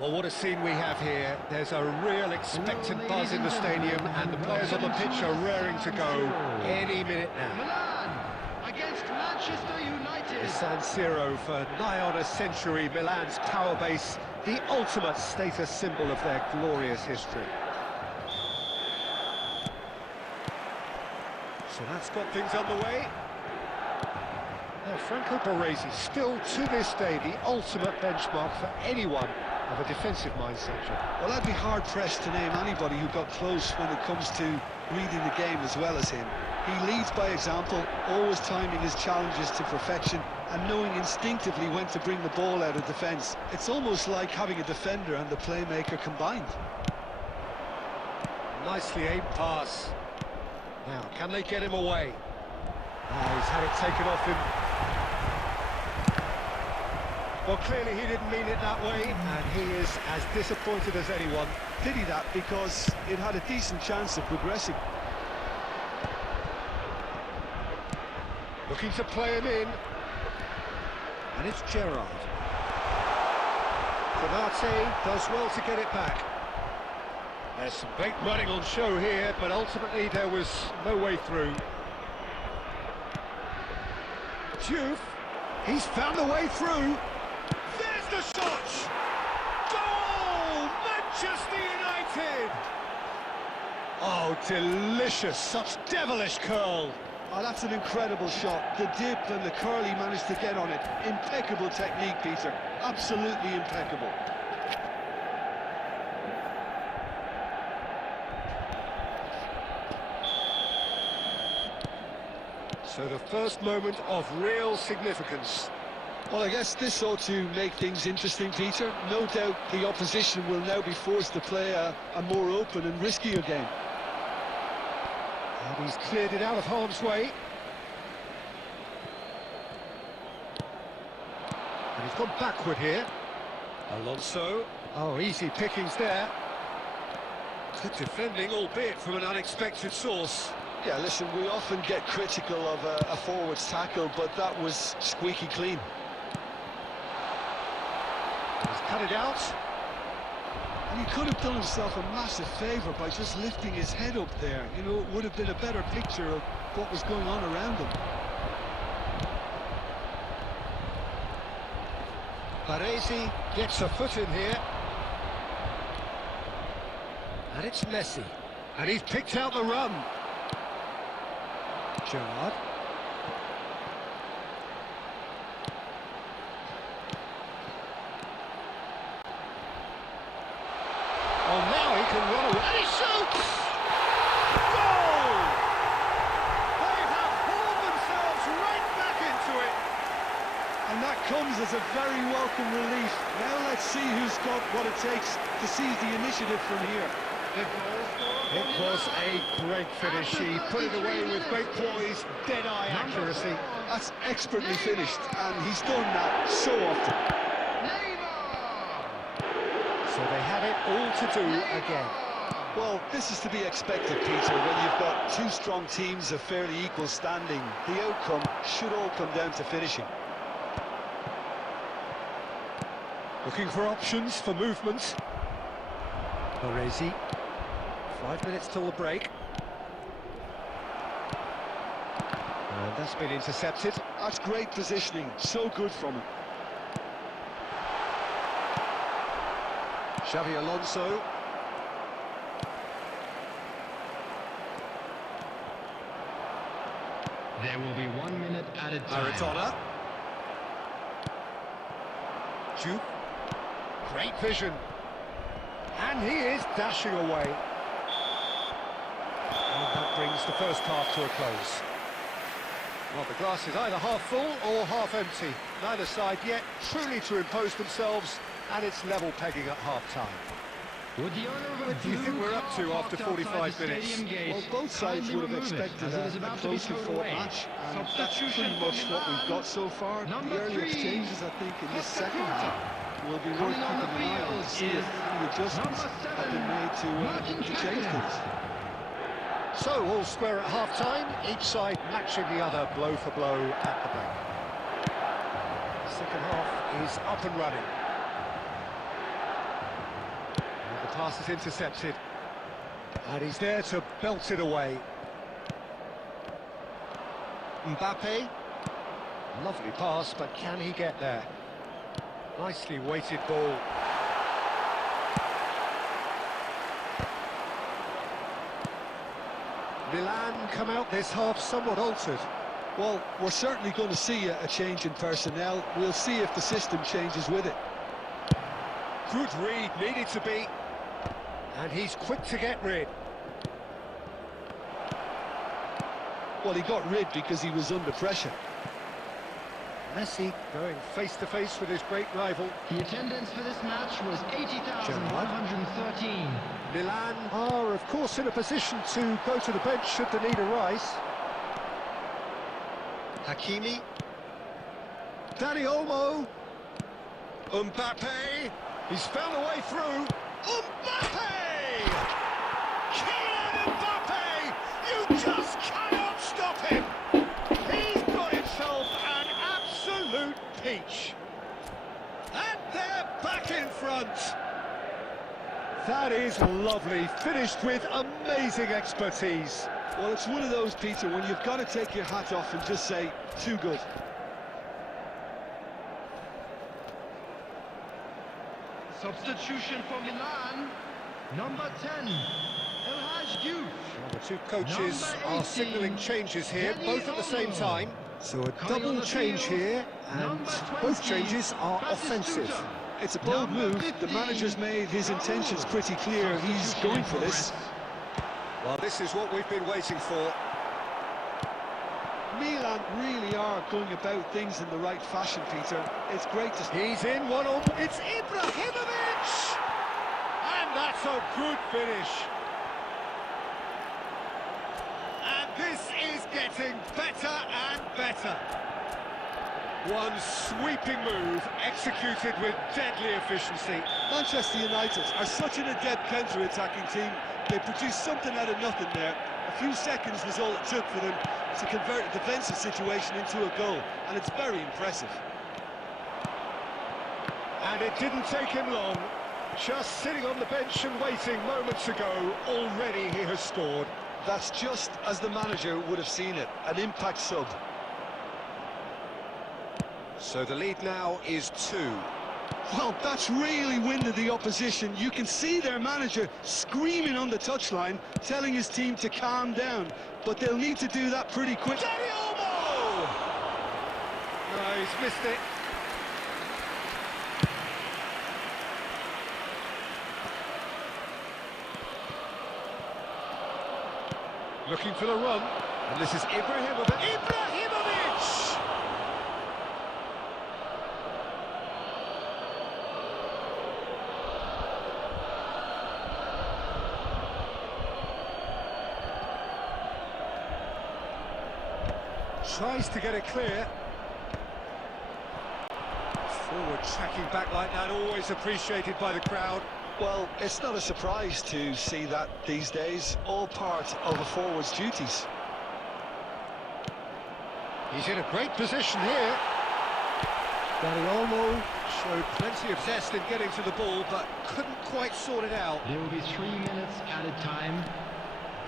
Well, what a scene we have here. There's a real expectant buzz in the stadium, and the players on the pitch are raring to go any minute now. Milan against Manchester United. The San Siro for nigh on a century, Milan's power base, the ultimate status symbol of their glorious history. So that's got things underway. Now, Franco Baresi, still to this day, the ultimate benchmark for anyone of a defensive mindset. Well, I'd be hard-pressed to name anybody who got close when it comes to reading the game as well as him. He leads by example, always timing his challenges to perfection and knowing instinctively when to bring the ball out of defence. It's almost like having a defender and the playmaker combined. Nicely aimed pass. Now, can they get him away? He's had it taken off him. Well, clearly he didn't mean it that way, and he is as disappointed as anyone. Pity that, because it had a decent chance of progressing. Looking to play him in. And it's Gerrard. Konate does well to get it back. There's some great running on show here, but ultimately there was no way through. Juve, he's found a way through. There's the shot! Goal! Manchester United! Oh, delicious, such devilish curl. Oh, that's an incredible shot. The dip and the curl he managed to get on it. Impeccable technique, Peter. Absolutely impeccable. So the first moment of real significance. Well, I guess this ought to make things interesting, Peter. No doubt the opposition will now be forced to play a more open and riskier game. And he's cleared it out of harm's way. And he's gone backward here. Alonso. Oh, easy pickings there. Good defending, albeit from an unexpected source. Yeah, listen, we often get critical of a forward's tackle, but that was squeaky clean. He's cut it out. And he could have done himself a massive favour by just lifting his head up there. You know, it would have been a better picture of what was going on around him. Baresi gets a foot in here. And it's Messi. And he's picked out the run. Gerrard. Oh, now he can run away. And he shoots! Goal! They have hauled themselves right back into it. And that comes as a very welcome relief. Now let's see who's got what it takes to seize the initiative from here. It was a great finish. He put it away with great poise, dead-eye accuracy. That's expertly finished, and he's done that so often. So they have it all to do again. Well, this is to be expected, Peter, when you've got two strong teams of fairly equal standing. The outcome should all come down to finishing. Looking for options for movement. Baresi. 5 minutes till the break. And that's been intercepted. That's great positioning, so good from him. Xavi Alonso. There will be 1 minute added time. Maradona. Juve. Great vision. And he is dashing away. And that brings the first half to a close. Well, the glass is either half full or half empty. Neither side yet truly to impose themselves, and it's level pegging at half-time. What do you think we're up to after 45 minutes? Well, both sides would have expected a closely fought match, and that's pretty much what we've got so far. The early exchanges, I think, in this second half will be worth keeping an eye on to see if any adjustments have been made to change things. So, all square at half-time, each side matching the other blow for blow at the break. The second half is up and running. pass is intercepted. And he's there to belt it away. Mbappe. Lovely pass, but can he get there? Nicely weighted ball. Milan come out this half somewhat altered. Well, we're certainly going to see a change in personnel. We'll see if the system changes with it. Good read, needed to be. And he's quick to get rid. Well, he got rid because he was under pressure. Messi going face-to-face with his great rival. The attendance for this match was 80,113. Milan are, of course, in a position to go to the bench should the need arise. Hakimi. Dani Olmo. Mbappe. He's found a way through. Mbappe! Kylian Mbappe! You just cannot stop him! He's got himself an absolute peach. And they're back in front. That is lovely, finished with amazing expertise. Well, it's one of those, Peter, when you've got to take your hat off and just say, too good. Substitution for Milan, number 10, El Hadj Diouf. Well, the two coaches Number are 18, signalling changes here, Dani both at the same Olmo. time. So a Coming double on the change field, here, and number both 20, changes are offensive. Batistuta. It's a bold Number move. The 15, manager's made his intentions pretty clear. He's Substitution going for this. Well, this is what we've been waiting for. Milan really are going about things in the right fashion, Peter. It's great to see. He's in one on. It's Ibrahimovic! And that's a good finish. And this is getting better and better. One sweeping move, executed with deadly efficiency. Manchester United are such an adept counter-attacking team. They produced something out of nothing there. A few seconds was all it took for them to convert a defensive situation into a goal, and it's very impressive. And it didn't take him long. Just sitting on the bench and waiting moments ago, already he has scored. That's just as the manager would have seen it, an impact sub. So the lead now is 2. Well, that's really winded the opposition. You can see their manager screaming on the touchline, telling his team to calm down. But they'll need to do that pretty quick. Dani Olmo! No, he's missed it. Looking for the run. And this is Ibrahimovic. Ibrahimovic! Tries to get it clear. Forward tracking back like that, always appreciated by the crowd. Well, it's not a surprise to see that these days, all part of a forward's duties. He's in a great position here. Dani Olmo showed plenty of zest in getting to the ball, but couldn't quite sort it out. There will be 3 minutes added time.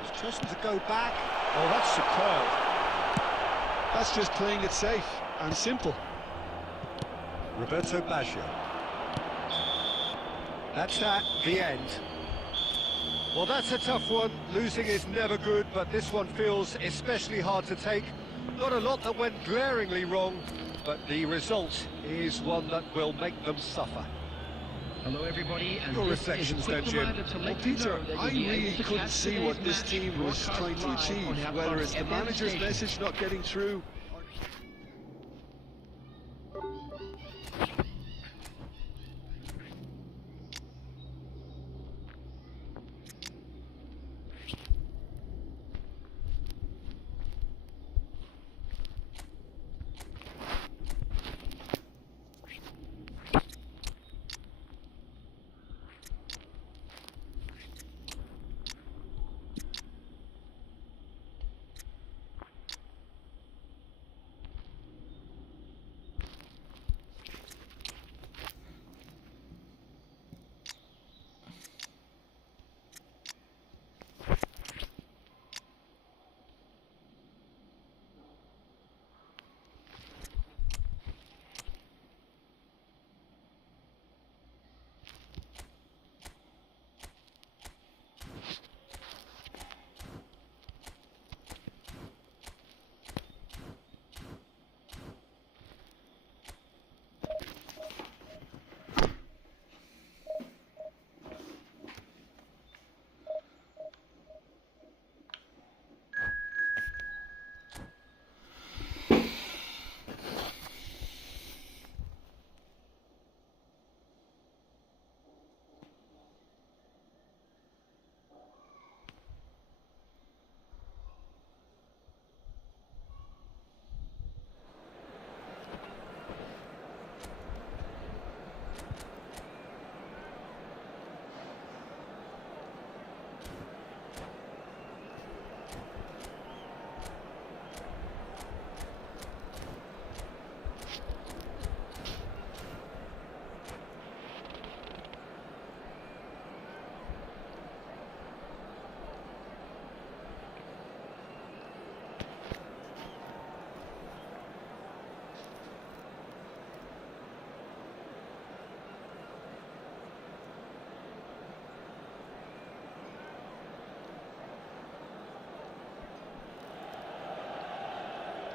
He's chosen to go back. Oh, that's superb. That's just playing it safe and simple. Roberto Baggio. That's that, the end. Well, that's a tough one. Losing is never good, but this one feels especially hard to take. Not a lot that went glaringly wrong, but the result is one that will make them suffer. Hello everybody, and Your this is a reflections quick then, Jim. reminder to Well, let you Peter, know that I you'll be able really to couldn't catch see today's what this match team was broadcast trying to live achieve, on our whether it's the FM manager's station. message not getting through.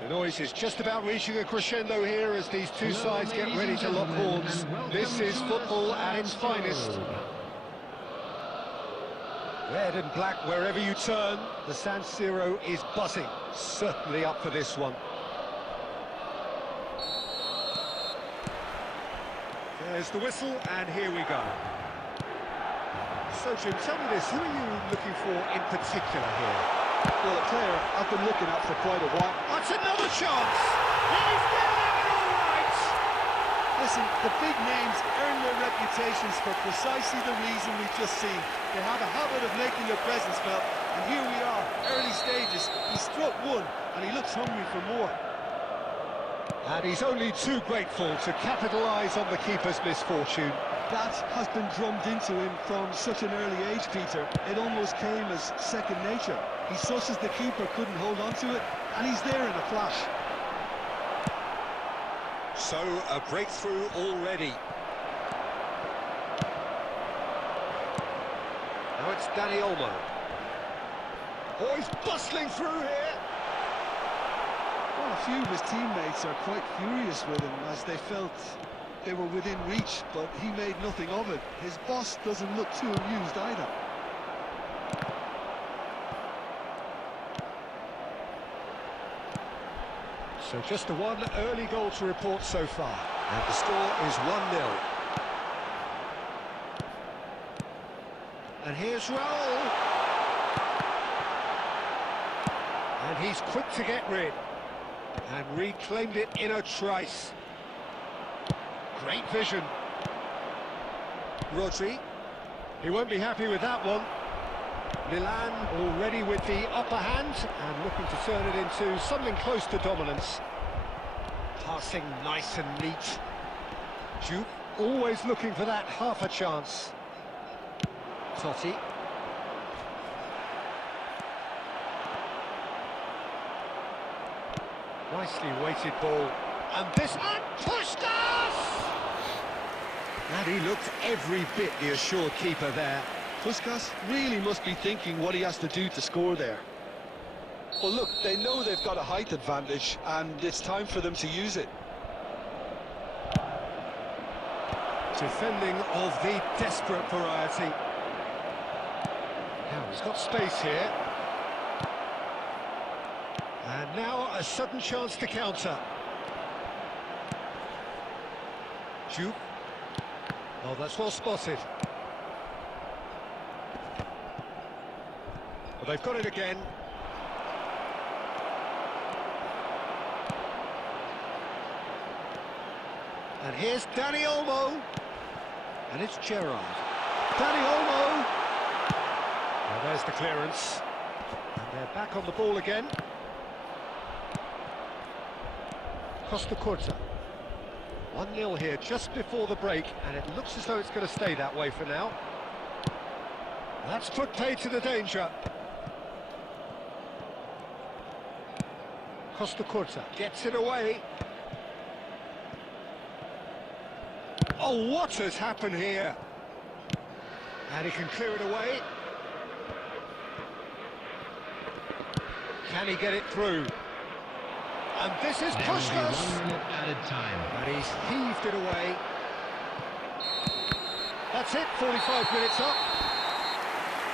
The noise is just about reaching a crescendo here as these two sides get ready to lock horns. This is football at its finest. Red and black wherever you turn, the San Siro is buzzing. Certainly up for this one. There's the whistle, and here we go. So, Jim, tell me this, who are you looking for in particular here? Well, a player I've been looking at for quite a while. That's another chance! He's going to have it all right! Listen, the big names earn their reputations for precisely the reason we've just seen. They have a habit of making their presence felt, and here we are, early stages. He struck one, and he looks hungry for more. And he's only too grateful to capitalise on the keeper's misfortune. That has been drummed into him from such an early age, Peter. It almost came as second nature. He susses the keeper couldn't hold on to it, and he's there in a flash. So, a breakthrough already. Now it's Danny Olmo. Oh, he's bustling through here. Well, a few of his teammates are quite furious with him as they felt they were within reach, but he made nothing of it. His boss doesn't look too amused either. So just the one early goal to report so far. And the score is 1-0. And here's Royale. And he's quick to get rid. And reclaimed it in a trice. Great vision. Rodri. He won't be happy with that one. Milan already with the upper hand and looking to turn it into something close to dominance. Passing nice and neat. Juve always looking for that half a chance. Totti. Nicely weighted ball. And this one pushed us! And he looked every bit the assured keeper there. Puskas really must be thinking what he has to do to score there. Well, look, they know they've got a height advantage, and it's time for them to use it. Defending of the desperate variety. Now he's got space here. And now a sudden chance to counter. Juve. Oh, that's well spotted. Well, they've got it again. And here's Danny Olmo. And it's Gerrard. Danny Olmo. Well, there's the clearance. And they're back on the ball again. Costa Curta. 1-0 here just before the break, and it looks as though it's going to stay that way for now. That's put pay to the danger. Costa Curta gets it away. Oh, what has happened here? And he can clear it away. Can he get it through? And this is Puskas. 1 minute added time. And he's heaved it away. That's it, 45 minutes up.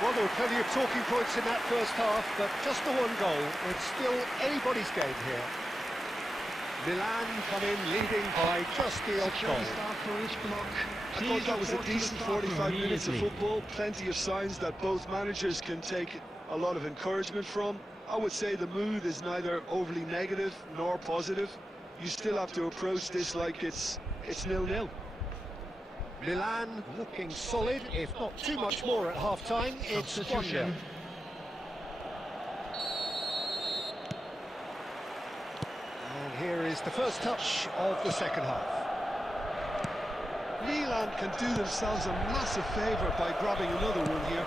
Well, there were plenty of talking points in that first half, but just the one goal. It's still anybody's game here. Milan come in leading by just the odd goal. I thought that was a decent 45 minutes of football. Plenty of signs that both managers can take a lot of encouragement from. I would say the mood is neither overly negative nor positive. You still have to approach this like it's 0-0. Milan looking solid, if not too much more at half-time. It's 1-0. And here is the first touch of the second half. Milan can do themselves a massive favour by grabbing another one here.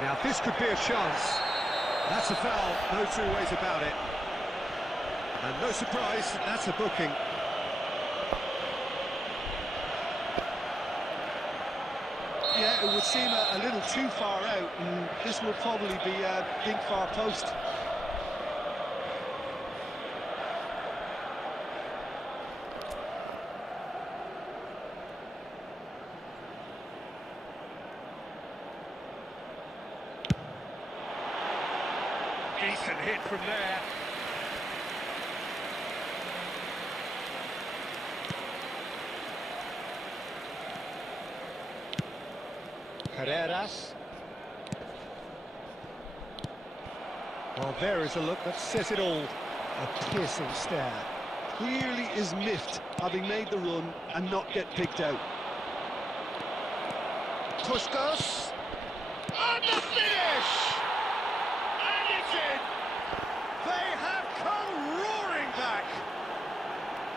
Now this could be a chance. That's a foul, no two ways about it. And no surprise, that's a booking. Yeah, it would seem a little too far out, and this would probably be a big far post. Decent hit from there. Carreras. Well, there is a look that says it all. A piercing stare. Clearly is miffed, having made the run and not get picked out. Puskas. And the finish! And it's in! They have come roaring back!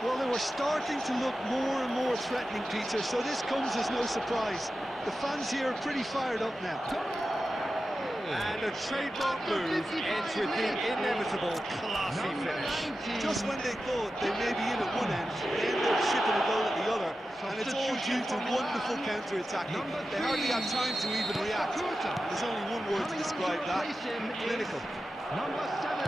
Well, they were starting to look more and more threatening, Peter, so this comes as no surprise. The fans here are pretty fired up now. And a trademark move ends with the inevitable classy finish. Just when they thought they may be in at one end, they end up shipping a goal at the other, and it's all due to wonderful counter-attacking. They hardly have time to even react. There's only one word to describe that: clinical. Number 7,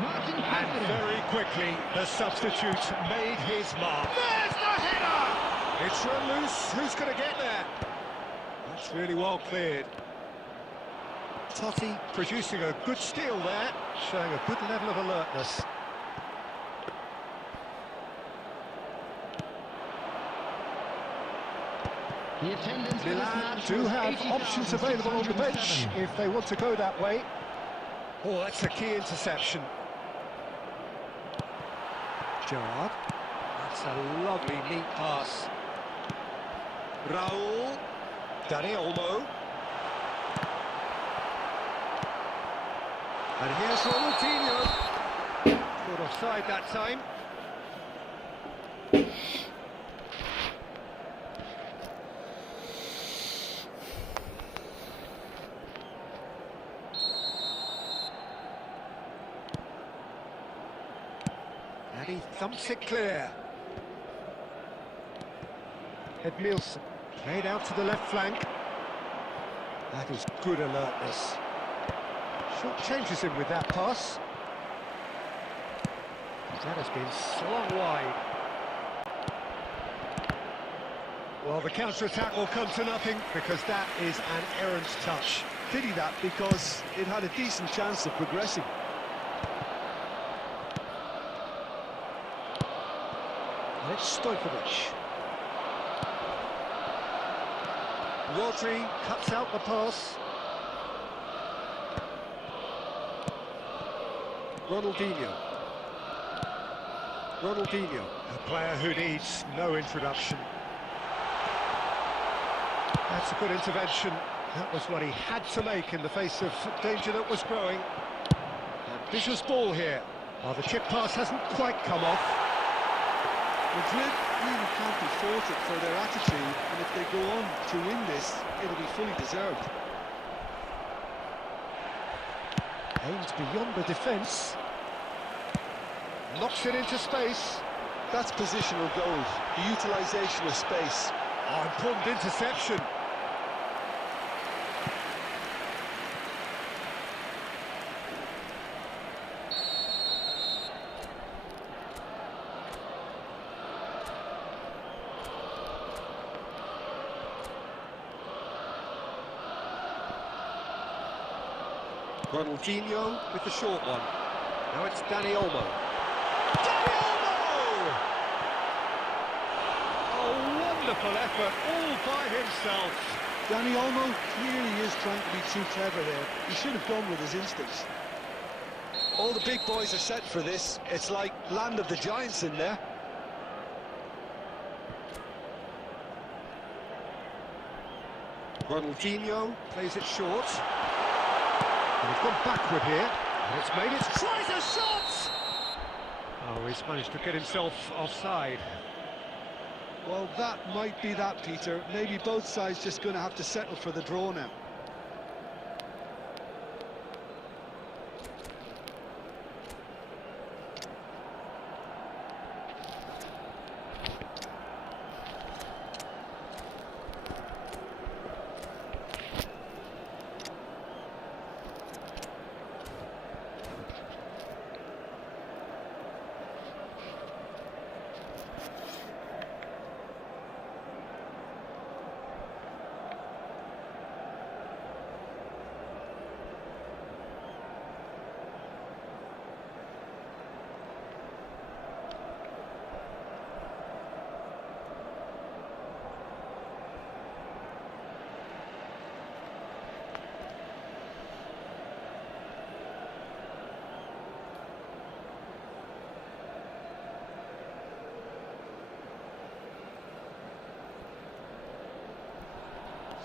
Martin And very quickly, the substitute made his mark. There's the header! It's run loose. Who's going to get there? That's really well cleared. Totti producing a good steal there, showing a good level of alertness. The attendance for this Milan match do was have options available on the bench 80,607. if they want to go that way. Oh, that's a key interception. Gerrard. That's a lovely neat pass. Raul. Dani Olmo. And here's Ronaldinho. Caught offside that time. And he thumps it clear. Edmilson played out to the left flank. That is good alertness. Short changes him with that pass. That has been slung wide. Well, the counter-attack will come to nothing because that is an errant touch. Pity that, because it had a decent chance of progressing. And it's Stojkovic. Rodri cuts out the pass. Ronaldinho. A player who needs no introduction. That's a good intervention. That was what he had to make in the face of danger that was growing. Ambitious ball here. Well, the chip pass hasn't quite come off. Madrid really can't be faulted for their attitude, and if they go on to win this, it'll be fully deserved. Aims beyond the defence. Knocks it into space. That's positional gold, the utilisation of space. Oh, important interception. Ronaldinho with the short one. Now it's Dani Olmo. Dani Olmo! A wonderful effort all by himself. Dani Olmo clearly is trying to be too clever there. He should have gone with his instincts. All the big boys are set for this. It's like Land of the Giants in there. Ronaldinho plays it short. And he's gone backward here. And it's made it. Tries a shot! Oh, he's managed to get himself offside. Well, that might be that, Peter. Maybe both sides just going to have to settle for the draw now.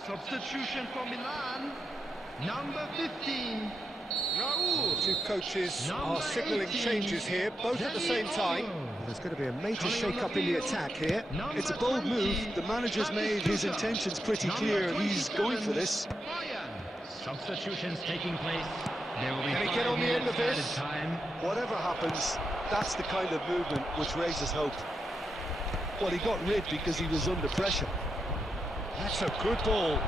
Substitution for Milan, number 15. The two coaches are signalling changes here, both at the same time. There's going to be a major shake-up in the attack here. It's a bold move. The manager's made his intentions pretty clear. He's going for this. Substitutions taking place. There will be Can he get on the end of this? time. Whatever happens, that's the kind of movement which raises hope. Well, he got rid because he was under pressure. That's a good ball.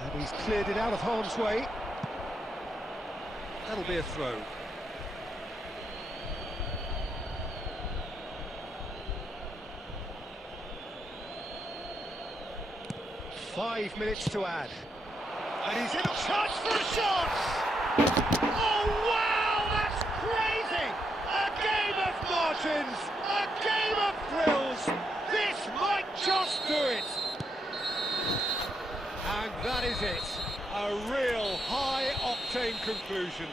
And he's cleared it out of harm's way. That'll be a throw. Five minutes to add. And he's in a chance for a shot! Oh, wow, that's crazy! A game of margins, a game of thrills. This might just do it. And that is it. A real high-octane conclusion.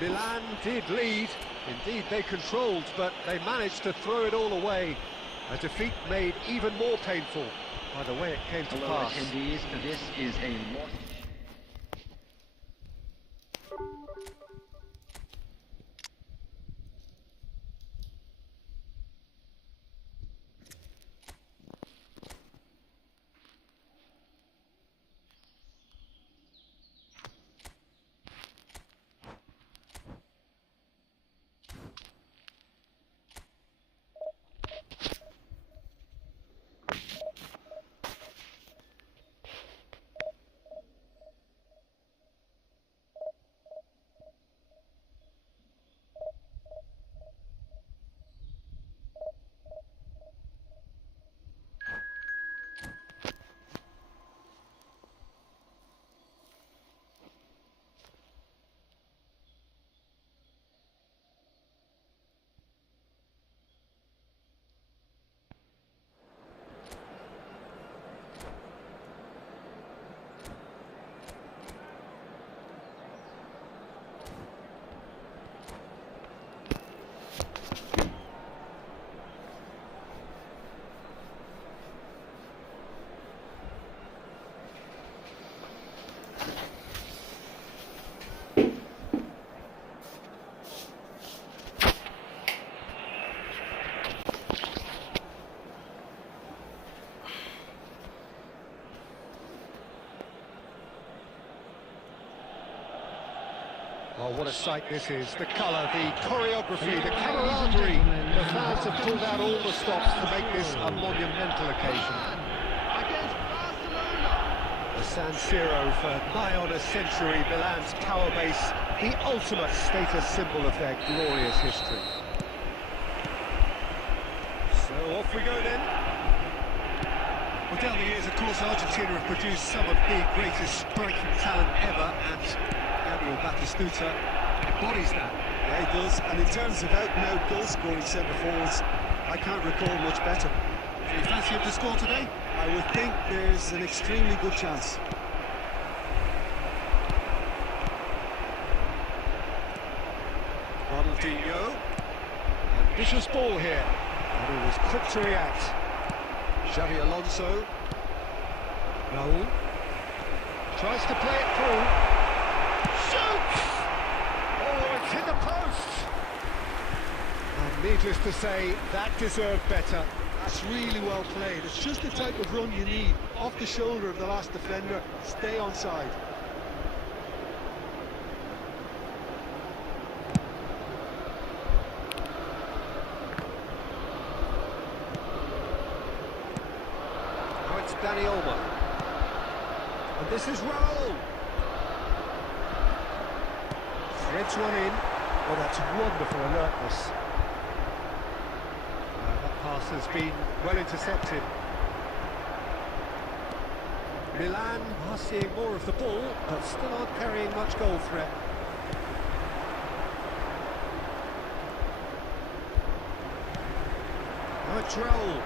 Milan did lead. Indeed, they controlled, but they managed to throw it all away. A defeat made even more painful by the way it came to pass. Attendees, this is a loss. Oh, what a sight this is. The colour, the choreography, the camaraderie. The fans have pulled out all the stops to make this a monumental occasion. Against Barcelona. The San Siro for nigh on a century, Milan's power base, the ultimate status symbol of their glorious history. So off we go then. Well, down the years, of course, Argentina have produced some of the greatest striking talent ever, and Gabriel Batistuta embodies that. Yeah, he does. And in terms of out-and-out goal-scoring centre-forwards, I can't recall much better. Do you fancy him to score today? I would think there's an extremely good chance. Ronaldinho. Ambitious ball here. And he was quick to react. Xavi Alonso. Raul. Tries to play it through. Shoots! Oh, it's hit the post! And needless to say, that deserved better. That's really well played. It's just the type of run you need. Off the shoulder of the last defender, stay onside. Now it's Dani Olmo. And this is Royale. Threads one in. Oh, that's wonderful alertness. That pass has been well intercepted. Milan are seeing more of the ball, but still aren't carrying much goal threat. Now it's Raul.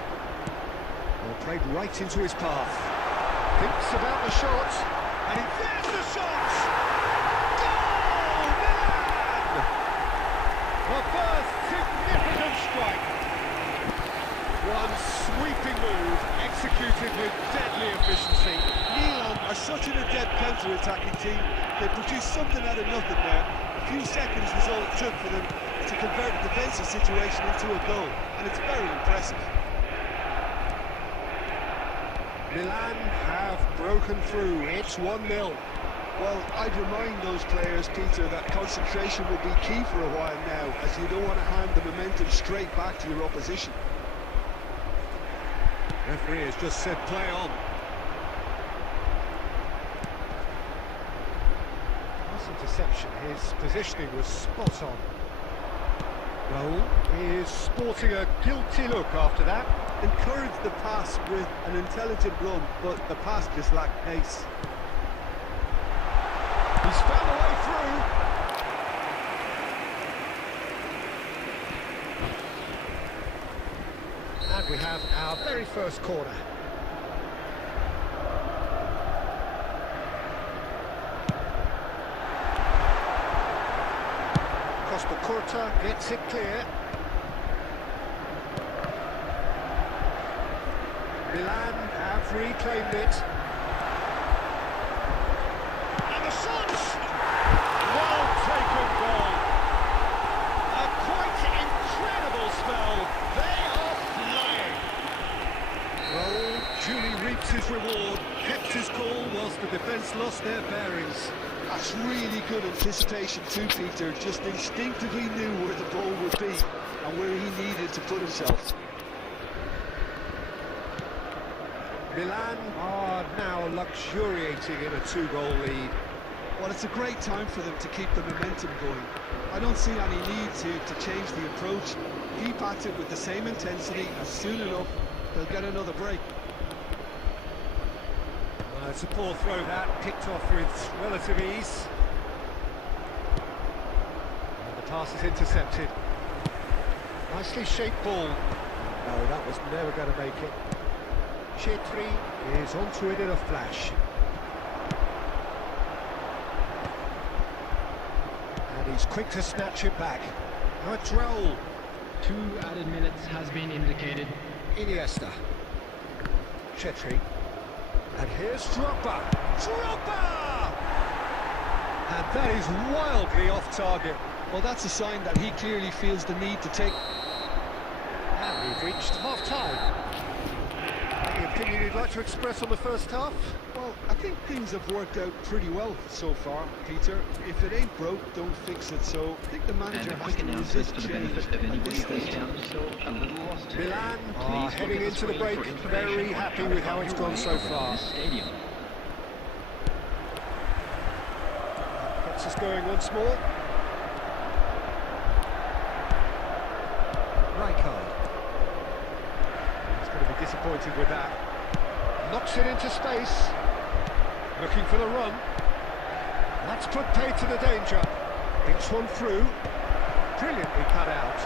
Well, played right into his path. Thinks about the shot, and there's the shot! Goal! Milan! The first significant strike. One sweeping move, executed with deadly efficiency. Milan are such an adept counter-attacking team. They produced something out of nothing there. A few seconds was all it took for them to convert a defensive situation into a goal, and it's very impressive. Milan have broken through. It's 1-0. Well, I'd remind those players, Peter, that concentration will be key for a while now, as you don't want to hand the momentum straight back to your opposition. Referee has just said play on. This interception, his positioning was spot on. Royale is sporting a guilty look after that. Encouraged the pass with an intelligent run, but the pass just lacked pace. He's found a way through. And we have our very first corner. Costa gets it clear. Milan have reclaimed it. And the shots! Well taken goal. A quite incredible spell. They are flying. Royale duly reaps his reward, kept his cool whilst the defence lost their bearings. That's really good anticipation too, Peter. Just instinctively knew where the ball would be and where he needed to put himself. Milan are now luxuriating in a 2-goal lead. Well, it's a great time for them to keep the momentum going. I don't see any need to change the approach. Keep at it with the same intensity, and soon enough, they'll get another break. It's a poor throw that, picked off with relative ease. And the pass is intercepted. Nicely shaped ball. No, that was never going to make it. Chetri is onto it in a flash. And he's quick to snatch it back. Now it's Royale. 2 added minutes has been indicated. Iniesta. Chetri. And here's Drogba. Drogba! And that is wildly off target. Well, that's a sign that he clearly feels the need to take... And we've reached half-time. Any opinion you'd like to express on the first half? Well, I think things have worked out pretty well so far, Peter. If it ain't broke, don't fix it. So I think the manager has to resist change at this stage. Milan are heading into the break, very happy with how it's gone so far. Gets us going once more. Rijkaard. He's going to be disappointed with that. Knocks it into space. Looking for the run. That's put paid to the danger. Thinks one through. Brilliantly cut out.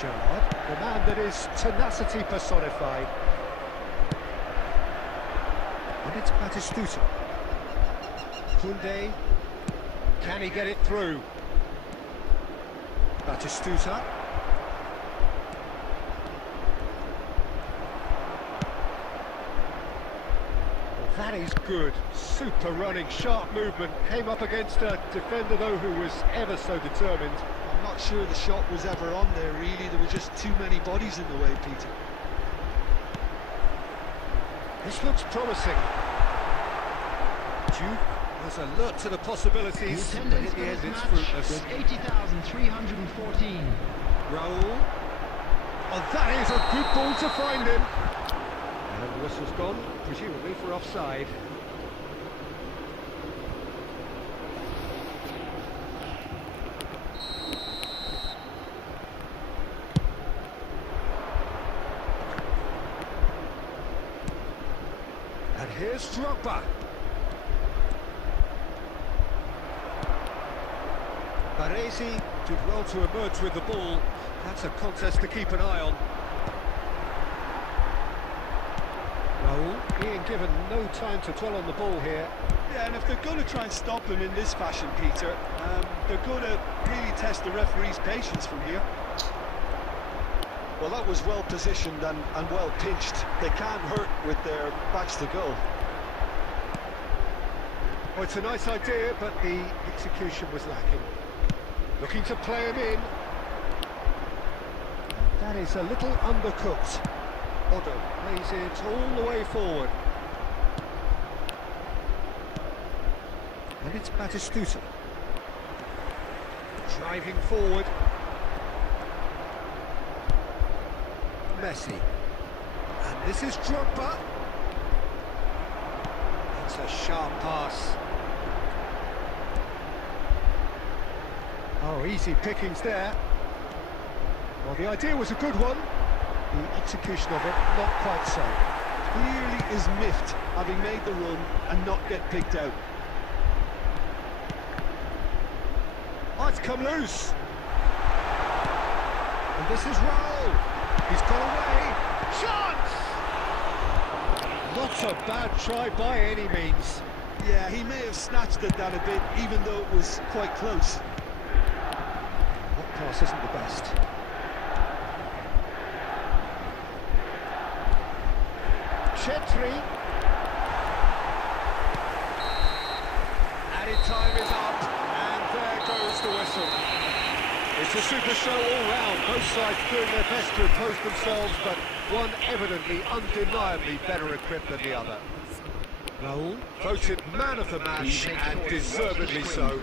Gerrard, the man that is tenacity personified. And it's Batistuta. Koundé. Can he get it through? Batistuta. That is good. Super running, sharp movement. Came up against a defender, though, who was ever so determined. I'm not sure the shot was ever on there, really. There were just too many bodies in the way, Peter. This looks promising. Duke was alert to the possibilities, but in the end it's fruitless. 80,314. Royale. Oh, that is a good ball to find him. And the whistle's gone, presumably for offside. And here's Drogba. Baresi did well to emerge with the ball. That's a contest to keep an eye on. Raul being given no time to dwell on the ball here. Yeah, and if they're going to try and stop him in this fashion, Peter, they're going to really test the referee's patience from here. Well, that was well positioned and well pinched. They can't hurt with their backs to goal. Well, it's a nice idea, but the execution was lacking. Looking to play him in. That is a little undercooked. Otto plays it all the way forward. And it's Batistuta. Driving forward. Messi. And this is Drogba. It's a sharp pass. Oh, easy pickings there. Well, the idea was a good one. The execution of it, not quite so. Clearly is miffed, having made the run and not get picked out. Oh, it's come loose. And this is Royale. He's got away. Chance! Not a bad try by any means. Yeah, he may have snatched at that a bit, even though it was quite close. That pass isn't the best. Chetri. Added time is up, and there goes the whistle. It's a super show all round, both sides doing their best to impose themselves, but one evidently, undeniably better equipped than the other. Raul voted man of the match, and deservedly so.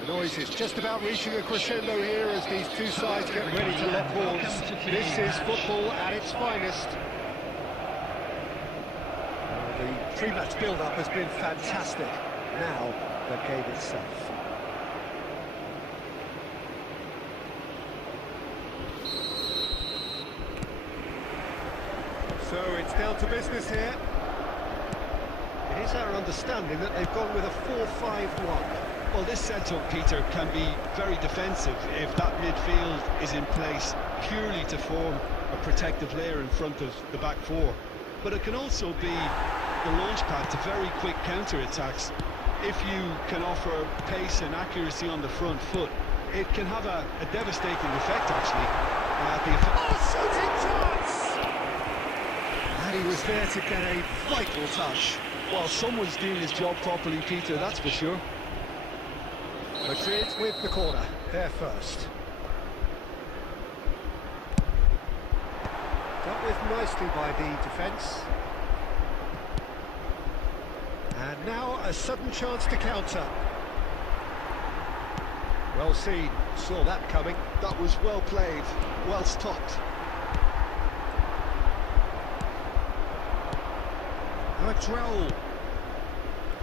The noise is just about reaching a crescendo here as these two sides get ready to lock horns. This is football at its finest. The pre-match build-up has been fantastic. Now, the game itself. So it's down to business here. It is our understanding that they've gone with a 4-5-1. Well, this setup, Peter, can be very defensive if that midfield is in place purely to form a protective layer in front of the back four. But it can also be the launch pad to very quick counter-attacks. If you can offer pace and accuracy on the front foot, it can have a devastating effect, actually. Oh, shooting chance! And he was there to get a vital touch. Well, someone's doing his job properly, Peter, that's for sure. Madrid with the corner, there first. Dealt with nicely by the defence. And now a sudden chance to counter. Well seen, saw that coming. That was well played, well stopped. Now it's Royale.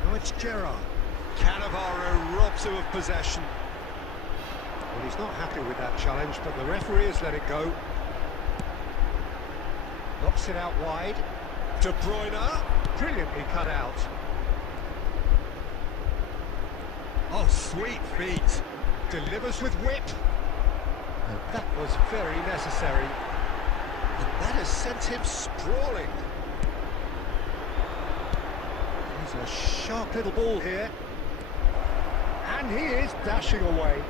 Now it's Gerrard. Cannavaro robs him of possession. Well, he's not happy with that challenge, but the referee has let it go. Knocks it out wide. De Bruyne, brilliantly cut out. Oh, sweet feet. Delivers with whip. And that was very necessary. And that has sent him sprawling. He's a sharp little ball here. And he is dashing away.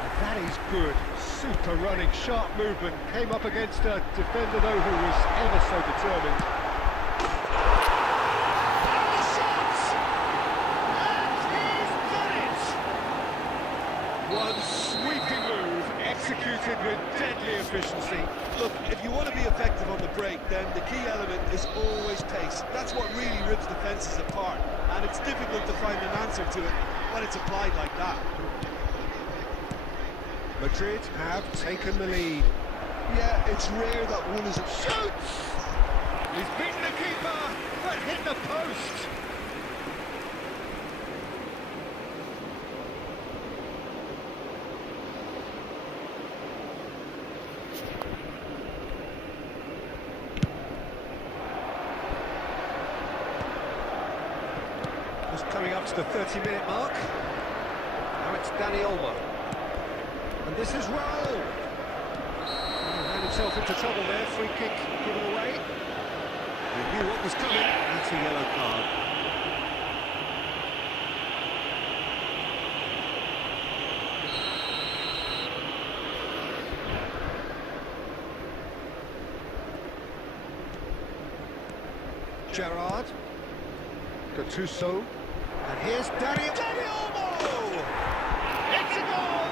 And that is good. Super running, sharp movement. Came up against a defender, though, who was ever so determined. One sweeping move, executed with deadly efficiency. Look, if you want to be effective on the break, then the key element is always pace. That's what really rips defences apart, and it's difficult to find an answer to it when it's applied like that. Madrid have taken the lead. Yeah, it's rare that one is... Shoots! He's beaten the keeper, but hit the post. Just coming up to the 30-minute mark. Now it's Dani Olmo. And this is Royale. He ran himself into trouble there. Free kick given away. He knew what was coming. That's a yellow card. Gerrard. Gattuso. And here's Dani Olmo! It's a goal!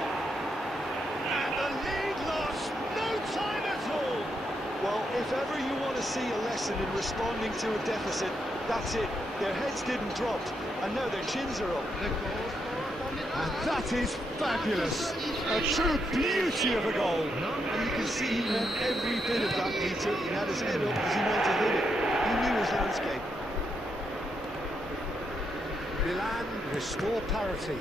And the lead lost no time at all! Well, if ever you want to see a lesson in responding to a deficit, that's it. Their heads didn't drop, and now their chins are up. And that is fabulous! A true beauty of a goal! And you can see he meant every bit of that, Peter. He had his head up as he went to hit it. He knew his landscape. Milan restore parity.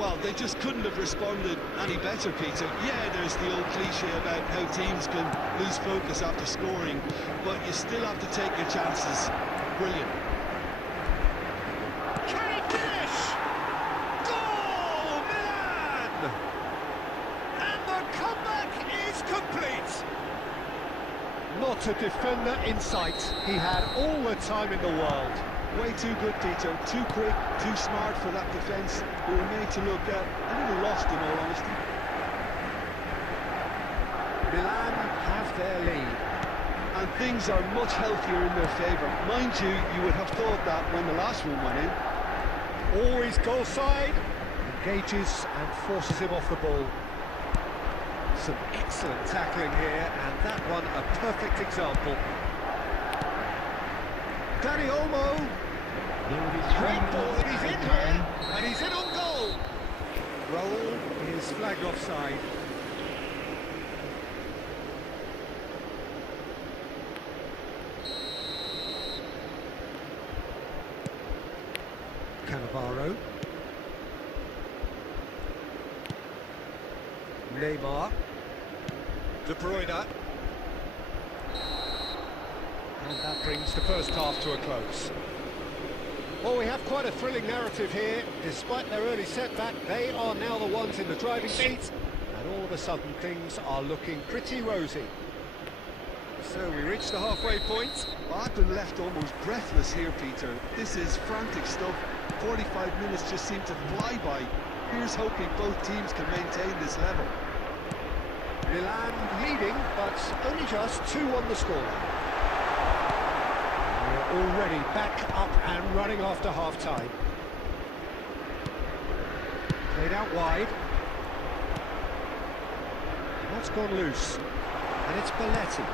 Well, they just couldn't have responded any better, Peter. Yeah, there's the old cliche about how teams can lose focus after scoring, but you still have to take your chances. Brilliant. Can he finish? Goal, Milan! And the comeback is complete. Not a defender in sight. He had all the time in the world. Way too good, Peter. Too quick, too smart for that defence, who were made to look a little lost, in all honesty. Milan have their lead. And things are much healthier in their favour. Mind you, you would have thought that when the last one went in. Always goal side. Engages and forces him off the ball. Some excellent tackling here, and that one a perfect example. Dani Olmo. Great ball, and he's in here, and he's in on goal. Royale is flagged offside. Cannavaro. Neymar. De Bruyne. And that brings the first half to a close. Well, we have quite a thrilling narrative here. Despite their early setback, they are now the ones in the driving seat. And all of a sudden, things are looking pretty rosy. So we reach the halfway point. Well, I've been left almost breathless here, Peter. This is frantic stuff. 45 minutes just seem to fly by. Here's hoping both teams can maintain this level. Milan leading, but only just 2 on the scoreline. We're already back up and running after half-time. Played out wide. That's gone loose. And it's Belletti.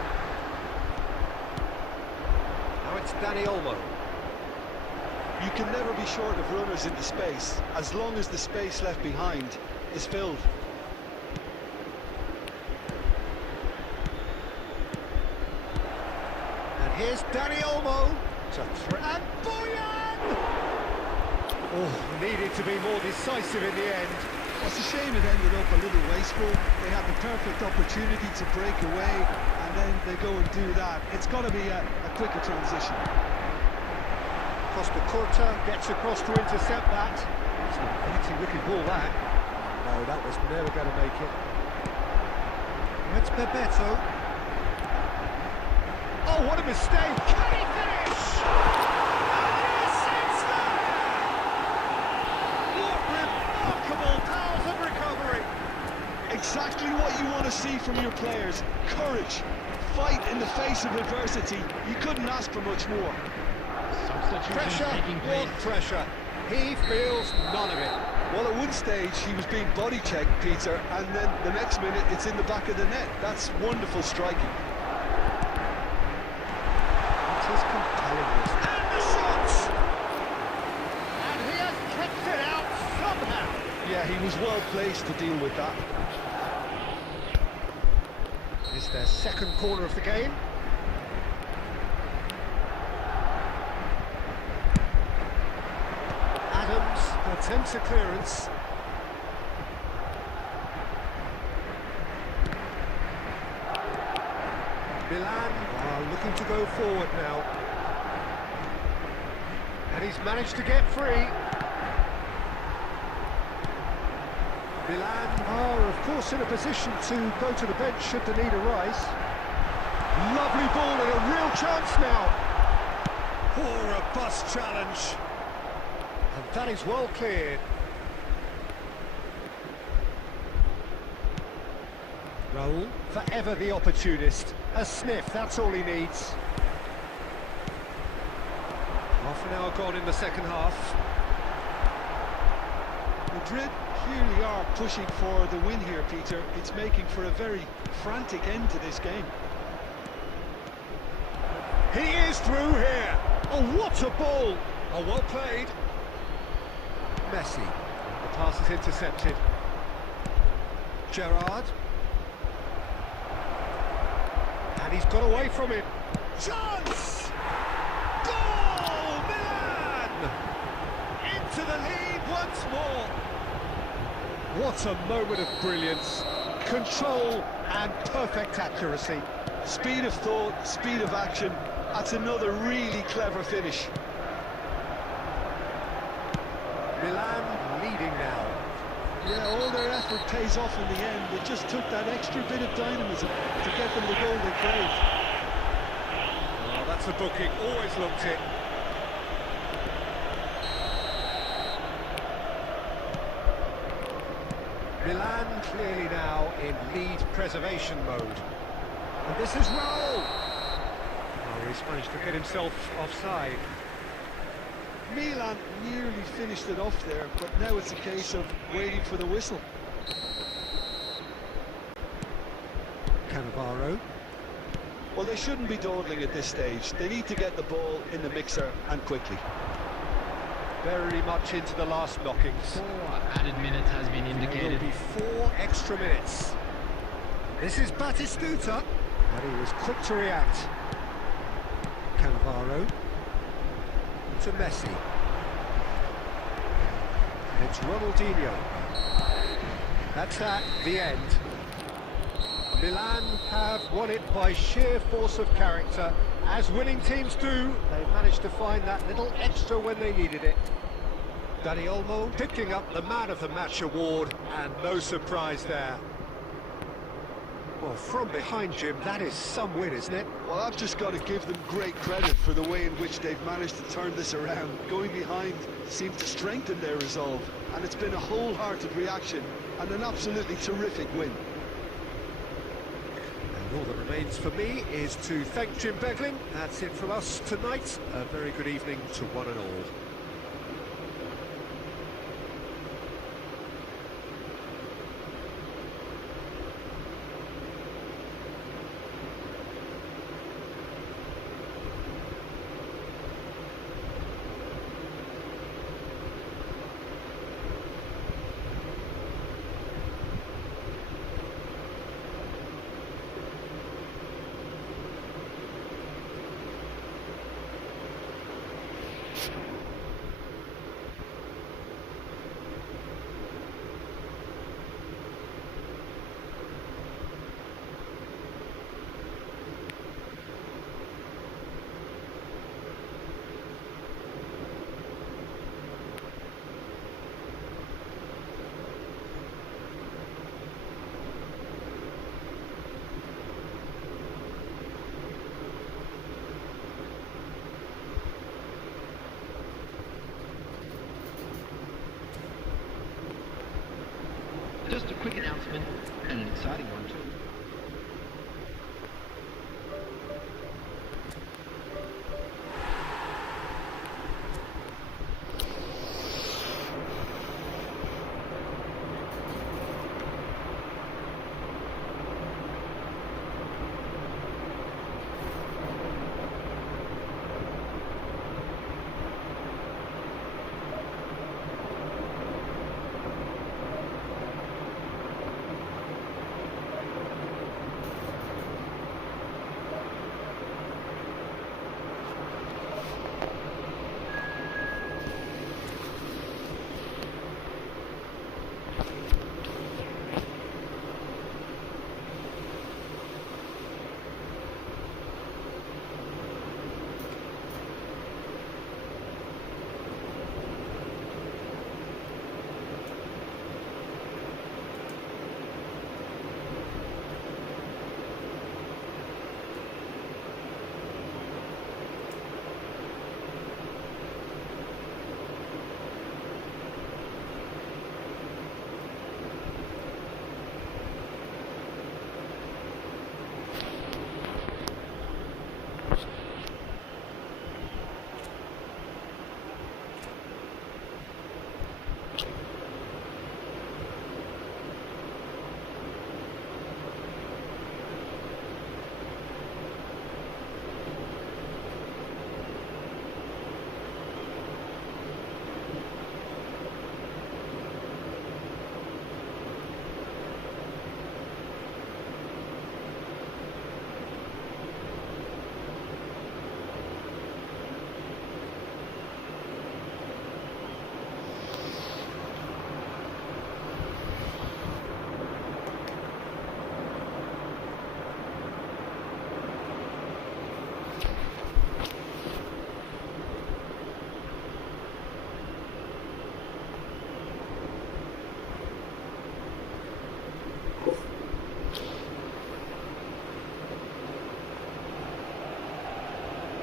Now it's Dani Olmo. You can never be short of runners into space, as long as the space left behind is filled. And here's Danny Olmo to and Boyan! Oh, needed to be more decisive in the end. It's a shame it ended up a little wasteful. They had the perfect opportunity to break away, and then they go and do that. It's got to be a quicker transition. Costa Curta gets across to intercept that. It's a pretty ball, that. No, that was never going to make it. It's Bebeto. Oh, what a mistake! Can he finish? And yes, it's there! What remarkable powers of recovery! Exactly what you want to see from your players. Courage, fight in the face of adversity. You couldn't ask for much more. Substitutions Pressure, taking place. what pressure? He feels none of it. Well, at one stage he was being body checked, Peter, and then the next minute it's in the back of the net. That's wonderful striking. It is compelling. And the shots! And he has kept it out somehow. Yeah, he was well placed to deal with that. It's their second corner of the game. Adams attempts a clearance. Milan are looking to go forward now. And he's managed to get free. Milan are, of course, in a position to go to the bench should the need arise. Lovely ball and a real chance now. Poor a bust challenge. And that is well cleared. Raul, forever the opportunist. A sniff, that's all he needs. Half an hour gone in the second half. Madrid clearly are pushing for the win here, Peter. It's making for a very frantic end to this game. He is through here. Oh, what a ball! Oh, well played. Messi. The pass is intercepted. Gerrard. And he's got away from it. Chance! Goal! Milan! Into the lead once more. What a moment of brilliance. Control and perfect accuracy. Speed of thought, speed of action. That's another really clever finish. Milan leading now. Yeah, all their effort pays off in the end. It just took that extra bit of dynamism to get them the goal they craved. Oh, that's a booking. Always looked it. Milan clearly now in lead preservation mode. And this is Royale. Oh, he's managed to get himself offside. Milan nearly finished it off there, but now it's a case of waiting for the whistle. Cannavaro. Well, they shouldn't be dawdling at this stage. They need to get the ball in the mixer, and quickly. Very much into the last knockings. 4 added minutes has been There will indicated. be 4 extra minutes. This is Batistuta, and he was quick to react. Cannavaro to Messi. It's Ronaldinho. That's that, the end. Milan have won it by sheer force of character. As winning teams do, they managed to find that little extra when they needed it. Dani Olmo picking up the Man of the Match award, and no surprise there. Well, from behind, Jim, that is some win, isn't it? Well, I've just got to give them great credit for the way in which they've managed to turn this around. Going behind seemed to strengthen their resolve, and it's been a wholehearted reaction and an absolutely terrific win. And all that remains for me is to thank Jim Beglin. That's it from us tonight. A very good evening to one and all. Just a quick announcement, and an exciting one too.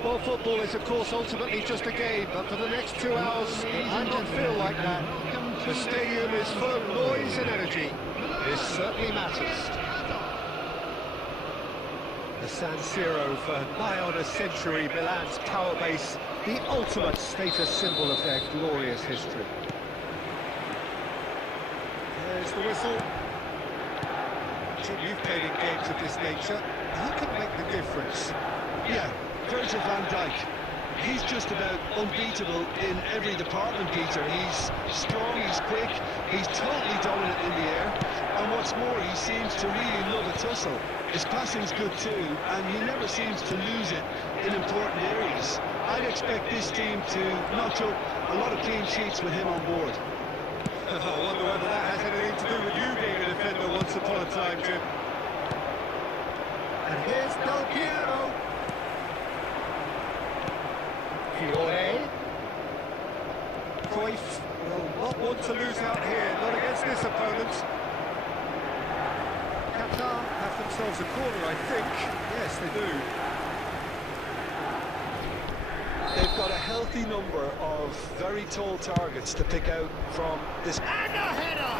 Well, football is, of course, ultimately just a game, but for the next 2 hours, I don't feel like that. The stadium is full of noise and energy. This certainly matters. The San Siro for nigh on a century, Milan's power base, the ultimate status symbol of their glorious history. There's the whistle. Jim, you've played in games of this nature. Who can make the difference? Yeah, Virgil van Dijk. He's just about unbeatable in every department, Peter. He's strong, he's quick, he's totally dominant in the air, and what's more, he seems to really love a tussle. His passing's good too, and he never seems to lose it in important areas. I'd expect this team to notch up a lot of clean sheets with him on board. I wonder whether that has anything to do with you being a defender once upon a time, Jim. And here's Del Piero. Fiore. Cruyff will not want to lose out here, not against this opponent. Qatar have themselves a corner, I think. Yes, they do. They've got a healthy number of very tall targets to pick out from this. And a header!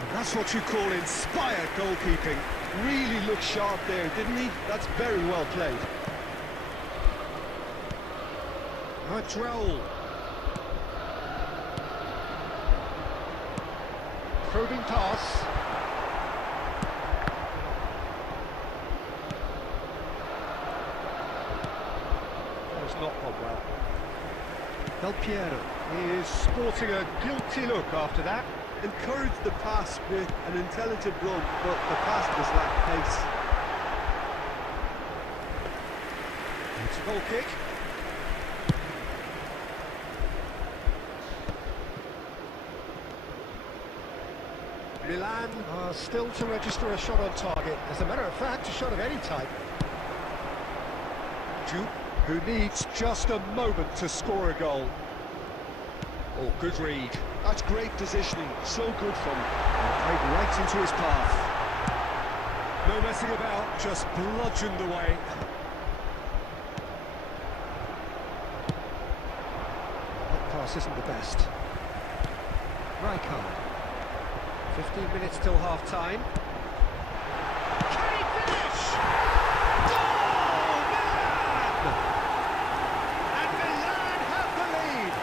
And that's what you call inspired goalkeeping. Really looked sharp there, didn't he? That's very well played. Royale. Probing pass. That was not gone well. Del Piero is sporting a guilty look after that. Encouraged the pass with an intelligent run, but the pass just lacked pace. It's a goal kick. Milan are still to register a shot on target. As a matter of fact, a shot of any type. Jude, who needs just a moment to score a goal. Oh, good read. That's great positioning, so good from him. Played right into his path. No messing about, just bludgeoned away. That pass isn't the best. Rijkaard. 15 minutes till half-time. Can he finish? Goal! Milan! And Milan have the lead.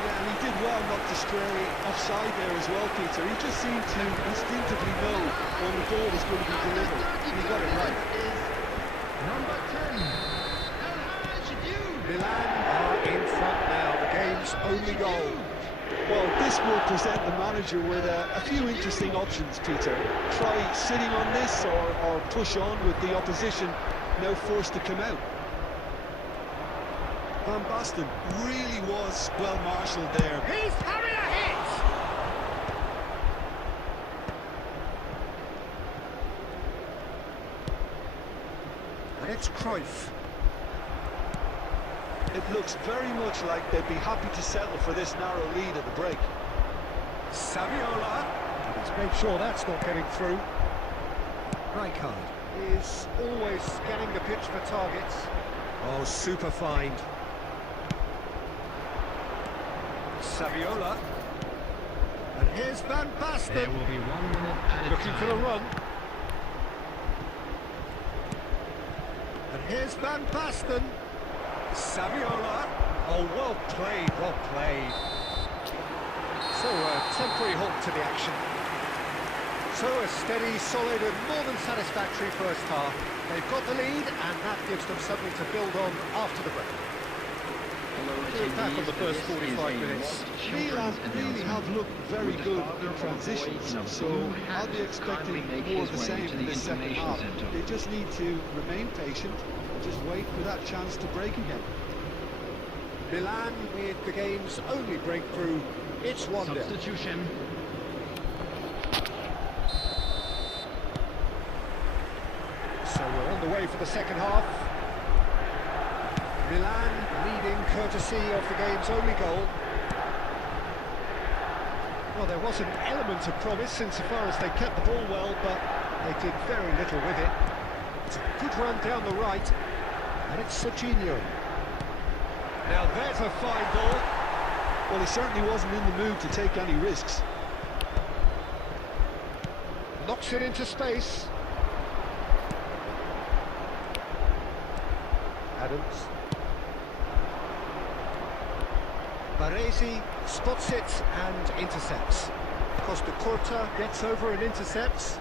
Yeah, and he did well not to stray offside there as well, Peter. He just seemed to instinctively know when the ball was going to be delivered, and he got it right. Number 10. Milan are in front now, the game's only goal. Well, this will present the manager with a few interesting options, Peter. Try sitting on this or push on with the opposition now forced to come out. Van Basten really was well marshalled there. He's having a hit. And it's Cruyff. It looks very much like they'd be happy to settle for this narrow lead at the break. Saviola. He's made sure that's not getting through. Rijkaard is always scanning the pitch for targets. Oh, super find. Saviola. And here's Van There Basten. will be 1 minute added Looking for the time. run. And here's Van Basten. Saviola. Oh, well played, well played. So, a temporary halt to the action. So, a steady, solid and more than satisfactory first half. They've got the lead, and that gives them something to build on after the break. We're back on the first 45 minutes. Milan really have looked very good in transitions, so I'll be expecting more of the same in this second half. They just need to remain patient and just wait for that chance to break again. Milan with the game's only breakthrough. It's 1-0. Substitution. So we're on the way for the second half. Milan leading courtesy of the game's only goal. Well, there was an element of promise insofar as they kept the ball well, but they did very little with it. It's a good run down the right, and it's Serginho. Now there's a fine ball. Well, he certainly wasn't in the mood to take any risks. Knocks it into space. Adams. Baresi spots it and intercepts. Costa Curta gets over and intercepts.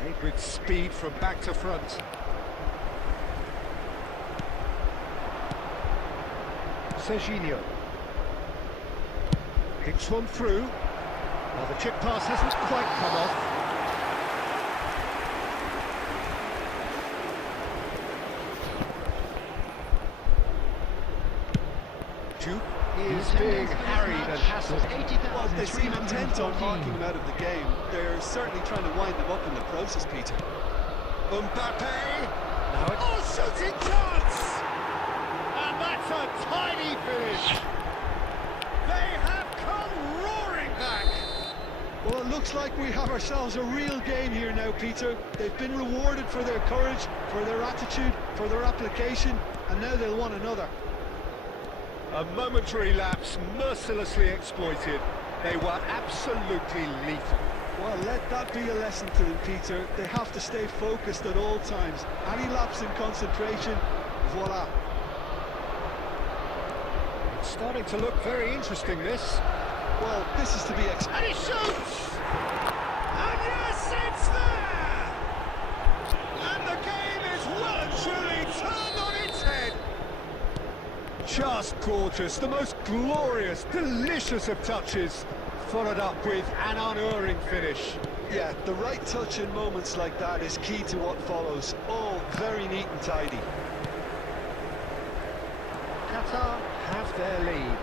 Played with speed from back to front. Serginho. Kicks one through. Well, the chip pass hasn't quite come off. Duke is being harried and hassled. Well, they seem intent on marking him out of the game. They're certainly trying to wind them up in the process, Peter. Mbappe. Now it's Oh, shooting chance! And that's a tiny finish. They have come roaring back. Well, it looks like we have ourselves a real game here now, Peter. They've been rewarded for their courage, for their attitude, for their application, and now they'll want another. a momentary lapse mercilessly exploited. They were absolutely lethal. Well, let that be a lesson to them, Peter. They have to stay focused at all times. Any lapse in concentration, voila. It's starting to look very interesting, this. Well, this is to be expected. And he shoots! And yes, it's there! And the game is well and truly turned on its head. Just gorgeous, the most glorious, delicious of touches, followed up with an unerring finish. Yeah, the right touch in moments like that is key to what follows. All very neat and tidy. Qatar have their lead.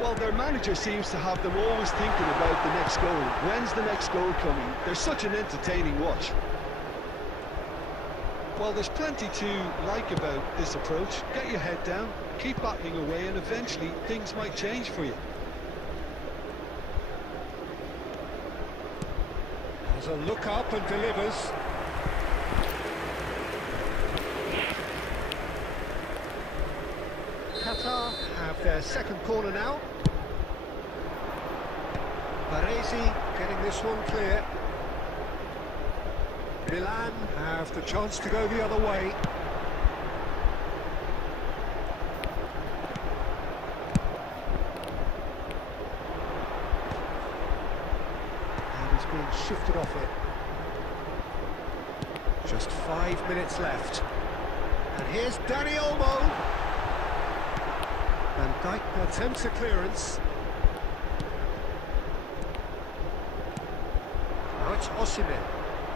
Well, their manager seems to have them always thinking about the next goal. When's the next goal coming? They're such an entertaining watch. Well, there's plenty to like about this approach. Get your head down, keep battling away, and eventually things might change for you. Has a look up and delivers. Qatar have their second corner now. Baresi getting this one clear. Milan have the chance to go the other way. And he's being shifted off it. Just 5 minutes left. And here's Dani Olmo. Van Dijk attempts a clearance. Now it's Osimhen.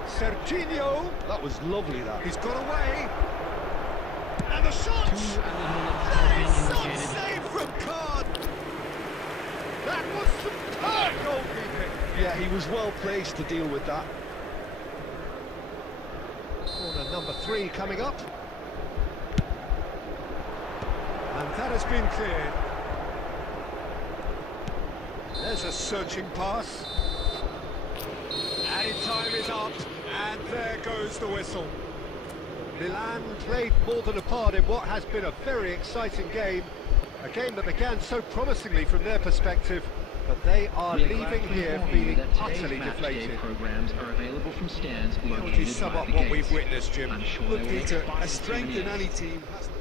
Serginho. That was lovely, that. He's got away. And the shot! 2 minutes That have is been some indicated. save from Card! That was superb goalkeeping! Yeah, he was well placed to deal with that. Corner number 3 coming up. And that has been cleared. There's a searching pass. Added time is up, and there goes the whistle. Milan played more than a part in what has been a very exciting game. A game that began so promisingly from their perspective, but they are We are glad leaving to here inform you feeling that today's utterly match day deflated. programs are available from stands How located would you sum by up the what gates. we've witnessed, Jim? I'm sure Look, they will Peter, expire a strength in soon. any team has to...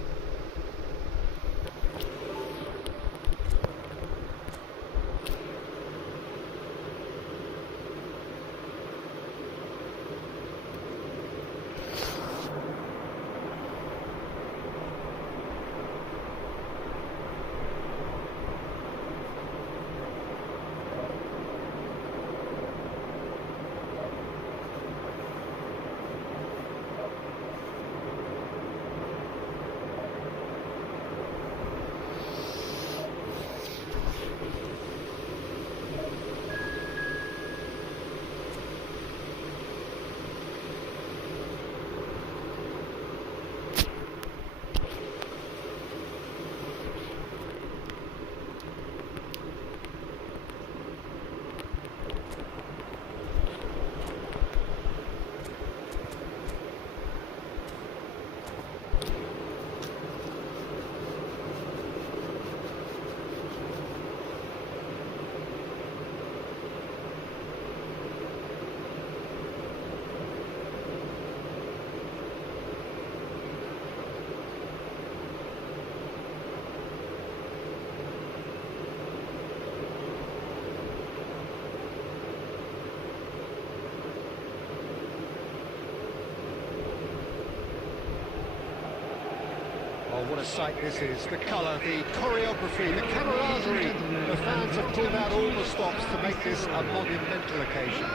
Oh, what a sight this is. The colour, the choreography, the camaraderie. The fans have pulled out all the stops to make this a monumental occasion.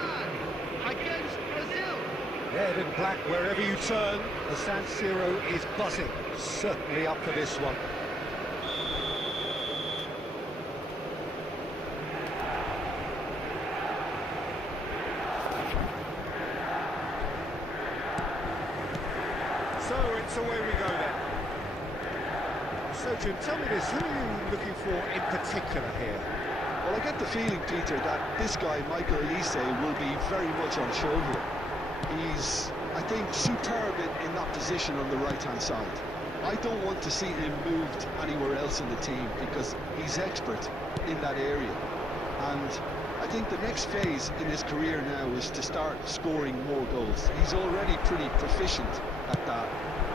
Against Brazil! Red and black wherever you turn, the San Siro is buzzing. Certainly up for this one. So it's away we go then. So Jim, tell me this, who are you looking for in particular here? Well, I get the feeling, Peter, that this guy, Michael Elise, will be very much on show here. He's, I think, superb in that position on the right-hand side. I don't want to see him moved anywhere else in the team because he's expert in that area. And I think the next phase in his career now is to start scoring more goals. He's already pretty proficient at that,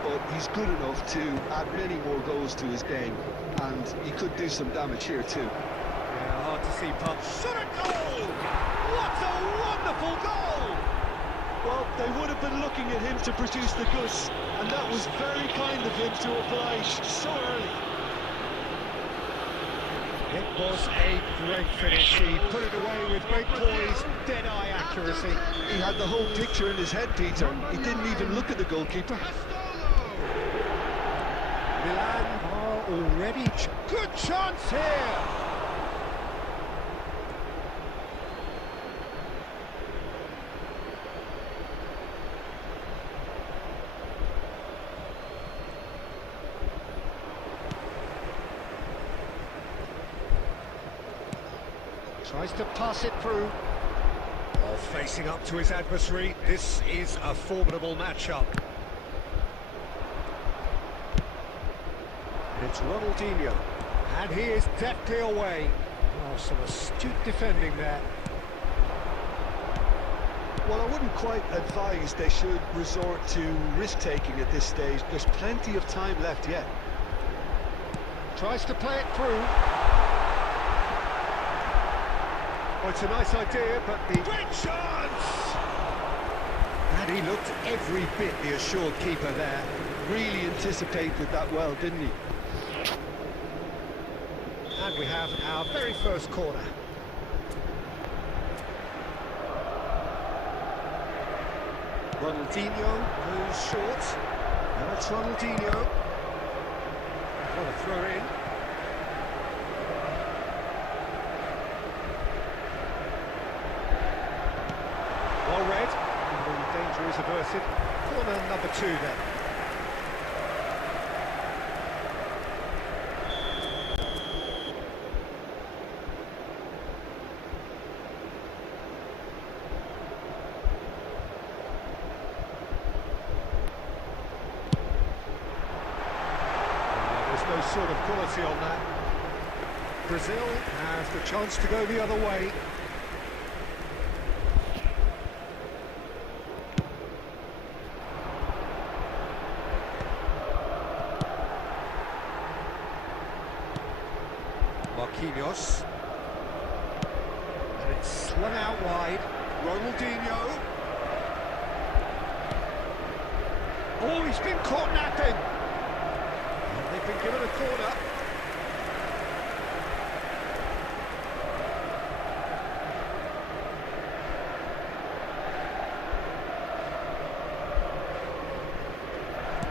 but he's good enough to add many more goals to his game, and he could do some damage here too. Yeah, hard to see, Pup. Shot a goal! What a wonderful goal! Well, they would have been looking at him to produce the goods, and that was very kind of him to oblige so early. It was a great finish. He put it away with great poise, dead-eye accuracy. He had the whole picture in his head, Peter. He didn't even look at the goalkeeper. Milan are already... Good chance here! Tries to pass it through. Oh, facing up to his adversary. This is a formidable matchup. It's Ronaldinho. And he is deftly away. Oh, some astute defending there. Well, I wouldn't quite advise they should resort to risk-taking at this stage. There's plenty of time left yet. Tries to play it through. Well, it's a nice idea, but the... Great chance! And he looked every bit the assured keeper there. Really anticipated that well, didn't he? And we have our very first corner. Ronaldinho goes short. Now it's Ronaldinho. What a throw in. Well read. The danger is averted. Corner number 2 then. No sort of quality on that. Brazil has the chance to go the other way. Marquinhos. And it's swung out wide. Ronaldinho. Oh, he's been caught napping. They've been given a corner.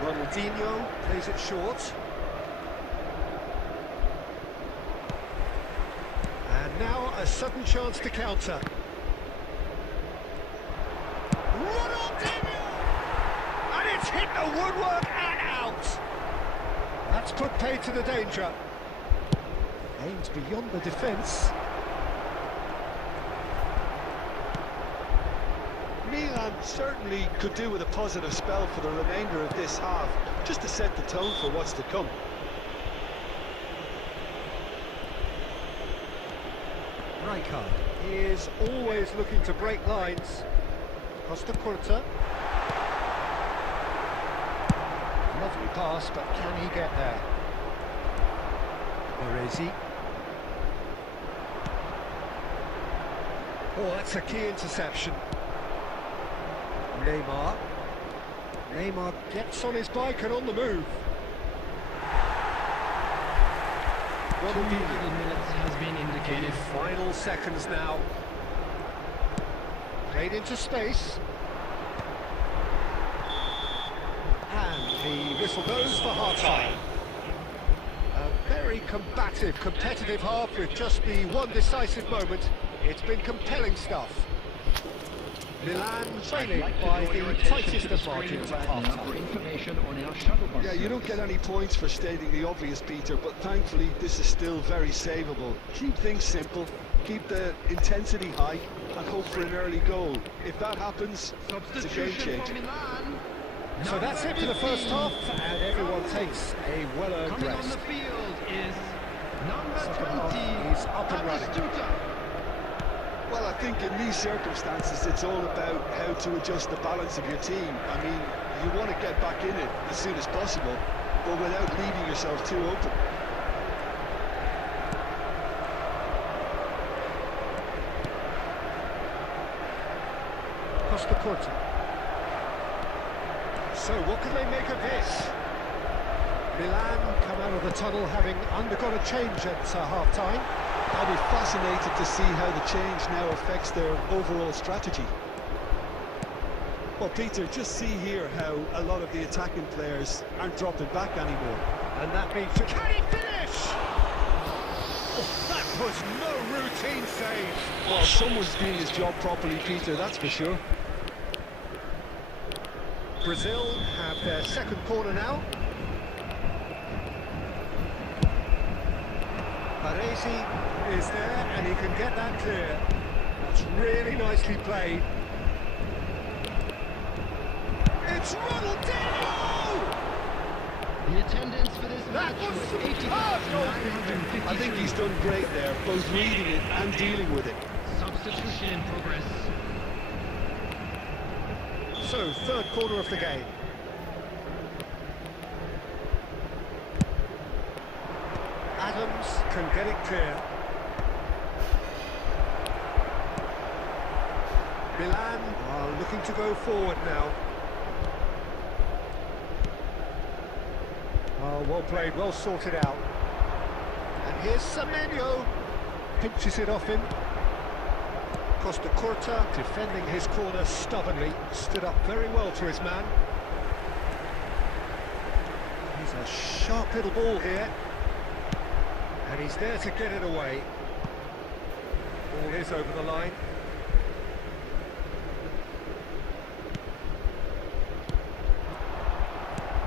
Ronaldinho plays it short. And now a sudden chance to counter. Ronaldinho! And it's hit the woodwork and out! That's put paid to the danger. Aims beyond the defence. Milan certainly could do with a positive spell for the remainder of this half, just to set the tone for what's to come. Rijkaard is always looking to break lines. Costa Curta. Lovely pass, but can he get there? Where is he? Oh, that's a key interception. Neymar. Neymar gets on his bike and on the move. 2 minutes has been indicated. Final seconds now. Played into space. And the whistle goes for half-time. A very combative, competitive half with just the one decisive moment. It's been compelling stuff. Milan trailing by the tightest of margins at half-time. Yeah, you don't get any points for stating the obvious, Peter, but thankfully this is still very savable. Keep things simple, keep the intensity high, and hope for an early goal. If that happens, it's a game changer. So that's it for the first half, and everyone takes a well-earned Coming on rest. the field is number Second half 20. is up and running. Well, I think in these circumstances it's all about how to adjust the balance of your team. I mean, you want to get back in it as soon as possible, but without leaving yourself too open. Costa Curta. So what can they make of this? Milan come out of the tunnel having undergone a change at half-time. I'll be fascinated to see how the change now affects their overall strategy. Well, Peter, just see here how a lot of the attacking players aren't dropping back anymore. And that means... Can he finish? Oh, that was no routine save. Well, someone's doing his job properly, Peter, that's for sure. Brazil have their second corner now. Baresi is there and he can get that clear. That's really nicely played. It's Ronaldinho! The attendance for this match was was superb 80,952. I think he's done great there, both reading it and dealing with it. Substitution in progress. So, third quarter of the game. Adams can get it clear. Milan are looking to go forward now. Oh, well played, well sorted out. And here's Semenyo. Pinches it off him. Costa Curta defending his corner stubbornly. Stood up very well to his man. He's a sharp little ball here. And he's there to get it away. Ball is over the line.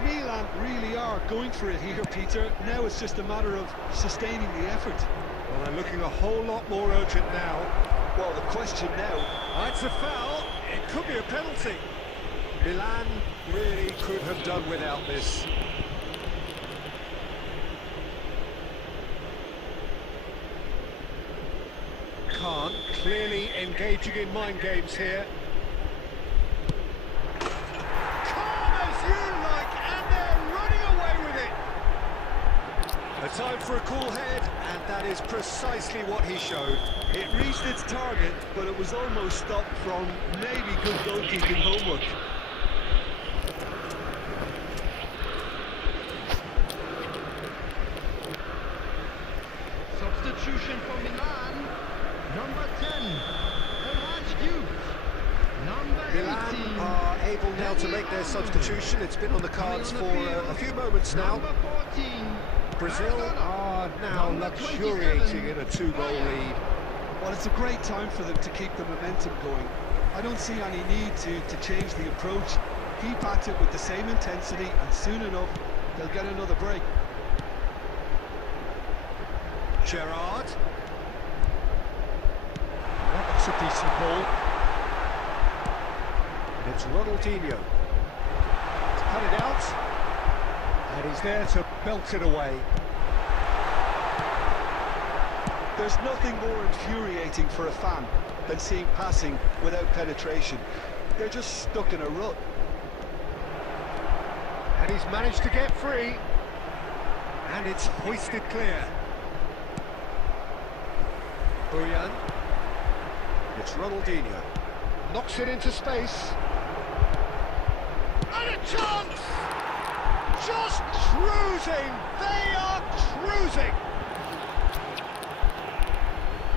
Milan really are going for it here, Peter. Now it's just a matter of sustaining the effort. Well, they're looking a whole lot more urgent now. Well, the question now... That's a foul. It could be a penalty. Milan really could have done without this. Khan clearly engaging in mind games here. Calm as you like, and they're running away with it. A time for a cool head, and that is precisely what he showed. It reached its target, but it was almost stopped from maybe good goalkeeping homework. Substitution for Milan. Number 10, Elhaj Youth. Number 18. Milan are able now to make their substitution. It's been on the cards for a few moments now. Number 14. Brazil are now luxuriating in a two-goal lead. Well, it's a great time for them to keep the momentum going. I don't see any need to change the approach. Keep at it with the same intensity, and soon enough, they'll get another break. Gerrard. That's a decent ball. And it's Ronaldinho. He's cut it out. And he's there to belt it away. There's nothing more infuriating for a fan than seeing passing without penetration. They're just stuck in a rut. And he's managed to get free. And it's hoisted clear. Boyan. It's Ronaldinho. Knocks it into space. And a chance! Just cruising! They are cruising!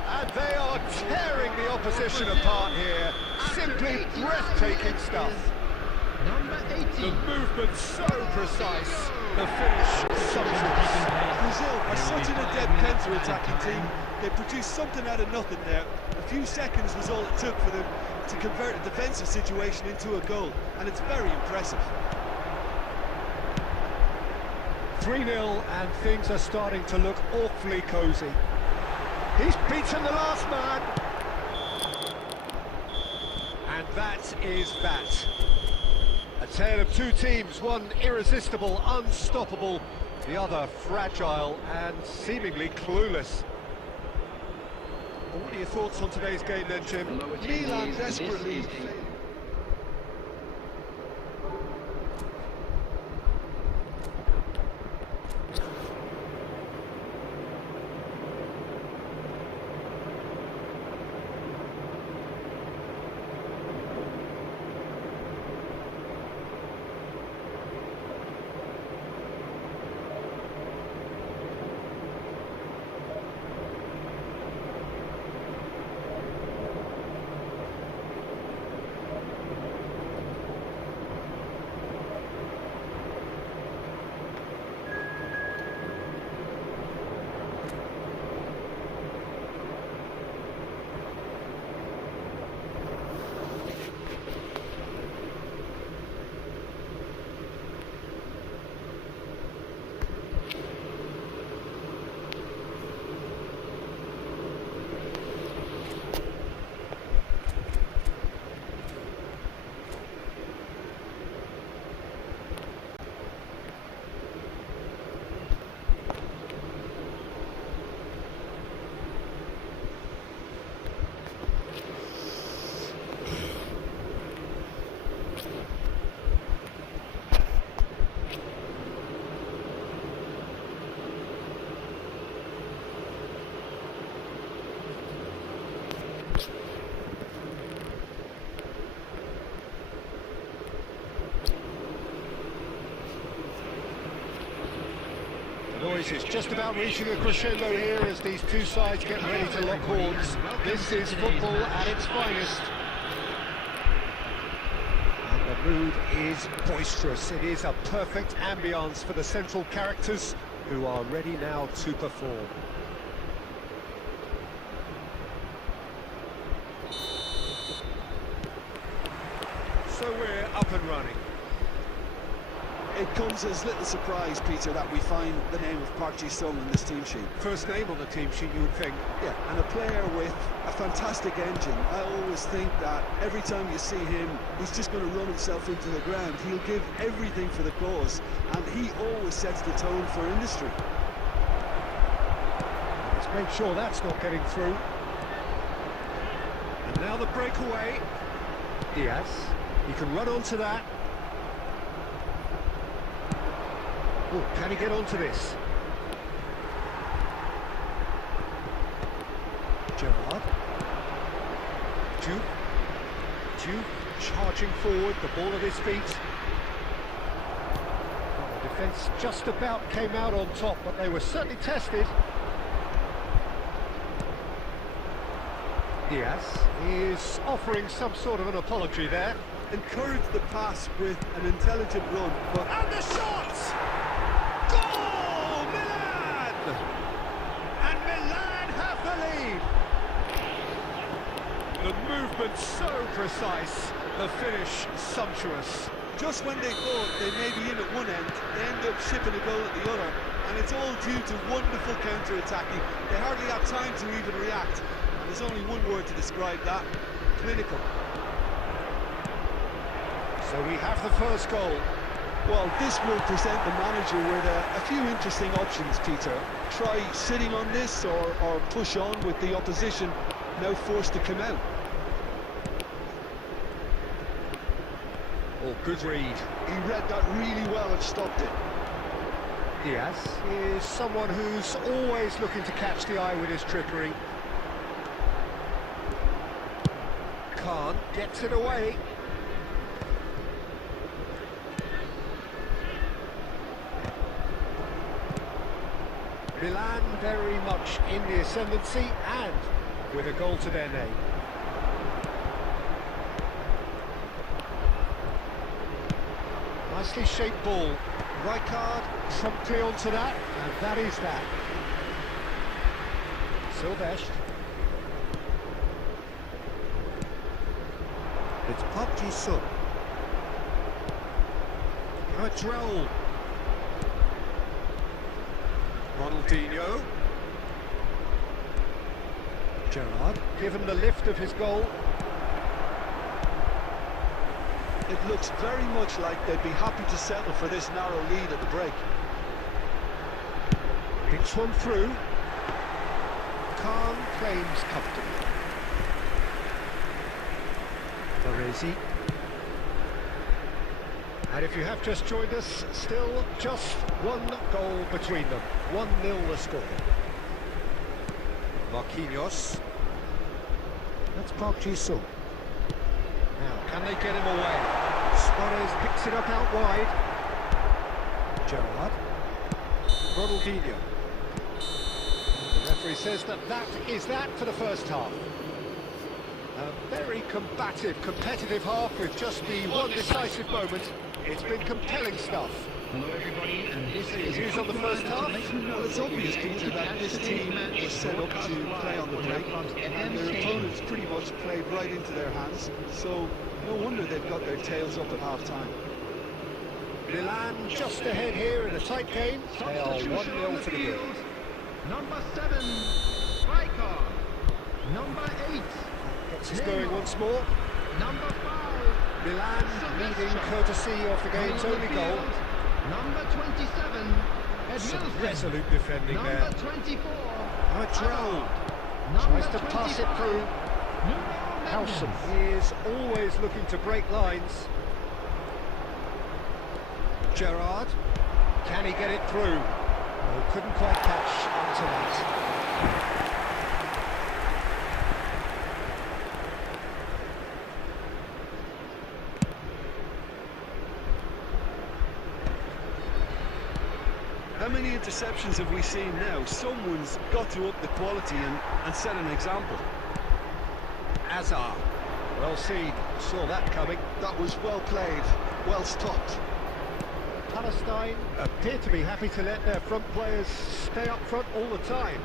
And they are tearing the opposition apart here. Simply breathtaking stuff. Number 18. The movement so precise. The finish sumptuous. Brazil are such an adept counter-attacking team. They produced something out of nothing there. A few seconds was all it took for them to convert a defensive situation into a goal, and it's very impressive. 3-0, and things are starting to look awfully cosy. He's beaten the last man. And that is that. A tale of two teams, one irresistible, unstoppable, the other fragile and seemingly clueless. Well, what are your thoughts on today's game then, Jim? Milan desperately... boys, it's just about reaching a crescendo here as these two sides get ready to lock horns. This is football at its finest. And the mood is boisterous. It is a perfect ambience for the central characters who are ready now to perform. So we're up and running. It comes as little surprise, Peter, that we find the name of Park Ji-sung in this team sheet. First name on the team sheet, you would think. Yeah, and a player with a fantastic engine. I always think that every time you see him, he's just going to run himself into the ground. He'll give everything for the cause, and he always sets the tone for industry. Let's make sure that's not getting through. And now the breakaway. Diaz, he can run onto that. Oh, can he get onto this? Gerrard. Duke charging forward, the ball at his feet. Well, the defence just about came out on top, but they were certainly tested. Diaz is offering some sort of an apology there. Encourage the pass with an intelligent run, but... And the shots! Goal! Milan! And Milan have the lead. The movement so precise, the finish sumptuous. Just when they thought they may be in at one end, they end up shipping a goal at the other, and it's all due to wonderful counter-attacking. They hardly have time to even react. There's only one word to describe that: clinical. So we have the first goal. Well, this will present the manager with a few interesting options, Peter. Try sitting on this or push on with the opposition now forced to come out. Oh, good read. He read that really well and stopped it. Diaz is someone who's always looking to catch the eye with his trickery. Khan gets it away. Milan very much in the ascendancy and with a goal to their name. Nicely shaped ball. Rijkaard promptly onto that, and that is that. Silvestre. It's Park Ji-sung. Royale. Ronaldinho. Gerrard, given the lift of his goal. It looks very much like they'd be happy to settle for this narrow lead at the break. Picks one through. Khan claims comfortably. Baresi. And if you have just joined us, still just one goal between them. 1-0 the score. Marquinhos. That's Park Ji-sung. Now, can they get him away? Suarez picks it up out wide. Gerrard. Ronaldinho. The referee says that is that for the first half. A very combative, competitive half with just the one decisive moment. It's been compelling stuff. Hello everybody, and this is Views on the first half. Well, it's obvious, Peter, that this team was set up to play on the break, and their opponents pretty much played right into their hands, so no wonder they've got their tails up at half-time. Milan just ahead here in a tight game. They are 1-0 to the good. Number 7, striker. Number 8, Gets us going once more. number 5, Milan leading courtesy of the game's only goal. number 27, Some Edmilson. resolute defending Number there. 24, Royale Number tries to pass it 25, through. Nuno Howson Mendes. is always looking to break lines. Gerrard, can he get it through? Oh, couldn't quite catch onto that. How many interceptions have we seen now? Someone's got to up the quality and set an example. Azar. Well seen. Saw that coming. That was well played, well stopped. Palestine appear to be happy to let their front players stay up front all the time.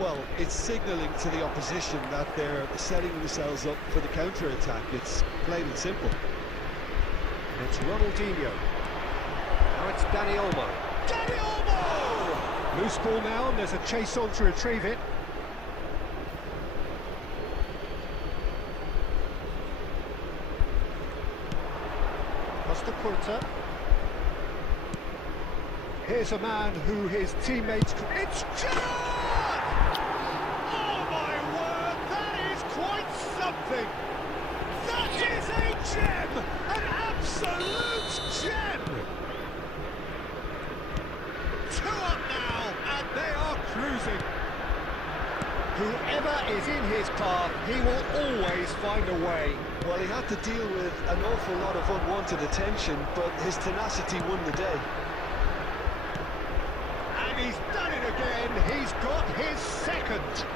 Well, it's signalling to the opposition that they're setting themselves up for the counter-attack. It's plain and simple. It's Ronaldinho. Now it's Dani Olmo. Dani Olmo! Loose ball now, and there's a chase on to retrieve it. Costa Curta. Here's a man who his teammates... It's Gerrard! Oh my word, that is quite something! That is a gem! An absolute gem! 2 up now, and they are cruising. Whoever is in his path, he will always find a way. Well, he had to deal with an awful lot of unwanted attention, but his tenacity won the day. And he's done it again. He's got his second.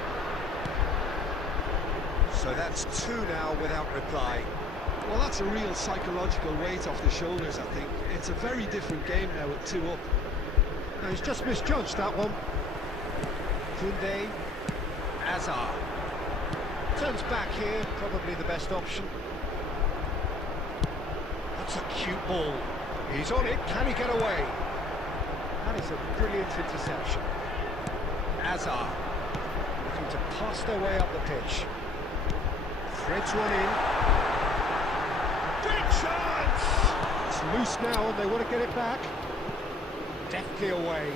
So that's 2 now without reply. Well, that's a real psychological weight off the shoulders, I think. It's a very different game now with 2 up. No, he's just misjudged that one. Koundé. Azar. Turns back here, probably the best option. That's a cute ball. He's on it, can he get away? That is a brilliant interception. Azar. Looking to pass their way up the pitch. Threads one in. Big chance! It's loose now and they want to get it back. Deftly away.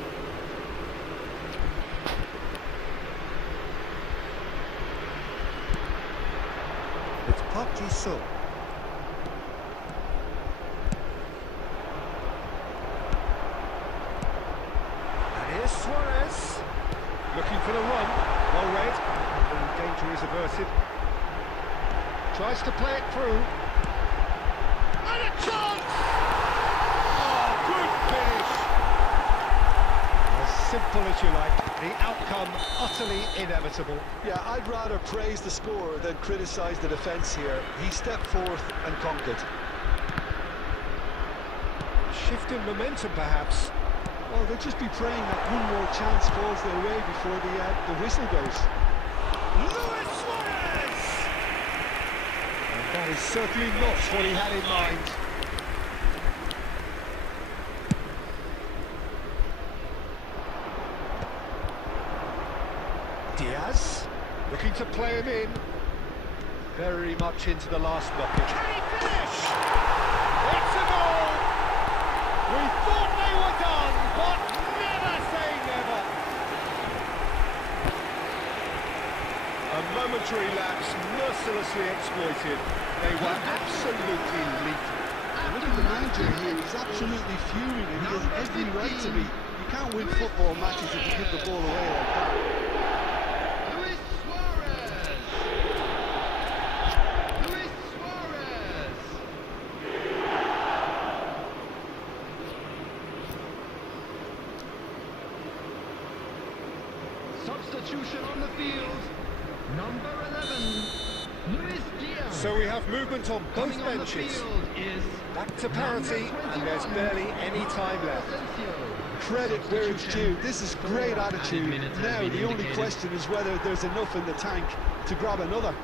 It's Park Ji-sung. And here's Suarez. Looking for the run. Well read. The danger is averted. Tries to play it through. And a chance! Oh, good finish! As simple as you like. The outcome utterly inevitable. Yeah, I'd rather praise the scorer than criticise the defence here. He stepped forth and conquered. Shift in momentum, perhaps. Well, they'll just be praying that one more chance falls their way before the whistle goes. Luis Suarez! And that is certainly not what he had in mind. Diaz, looking to play him in. Very much into the last knockage. Can he finish? It's a goal! We thought they were done, but never say never. A momentary lapse mercilessly exploited. They were absolutely lethal. And look at the manager here, he's absolutely fuming and he has every right to be. You can't win football matches if you give the ball away like that. Substitution on the field. Number 11, Luis Diaz. So we have movement on both Coming on the benches. field is Back to parity, and there's barely any time left. Credit where it's due. This is great attitude. Now the only question is whether there's enough in the tank to grab another.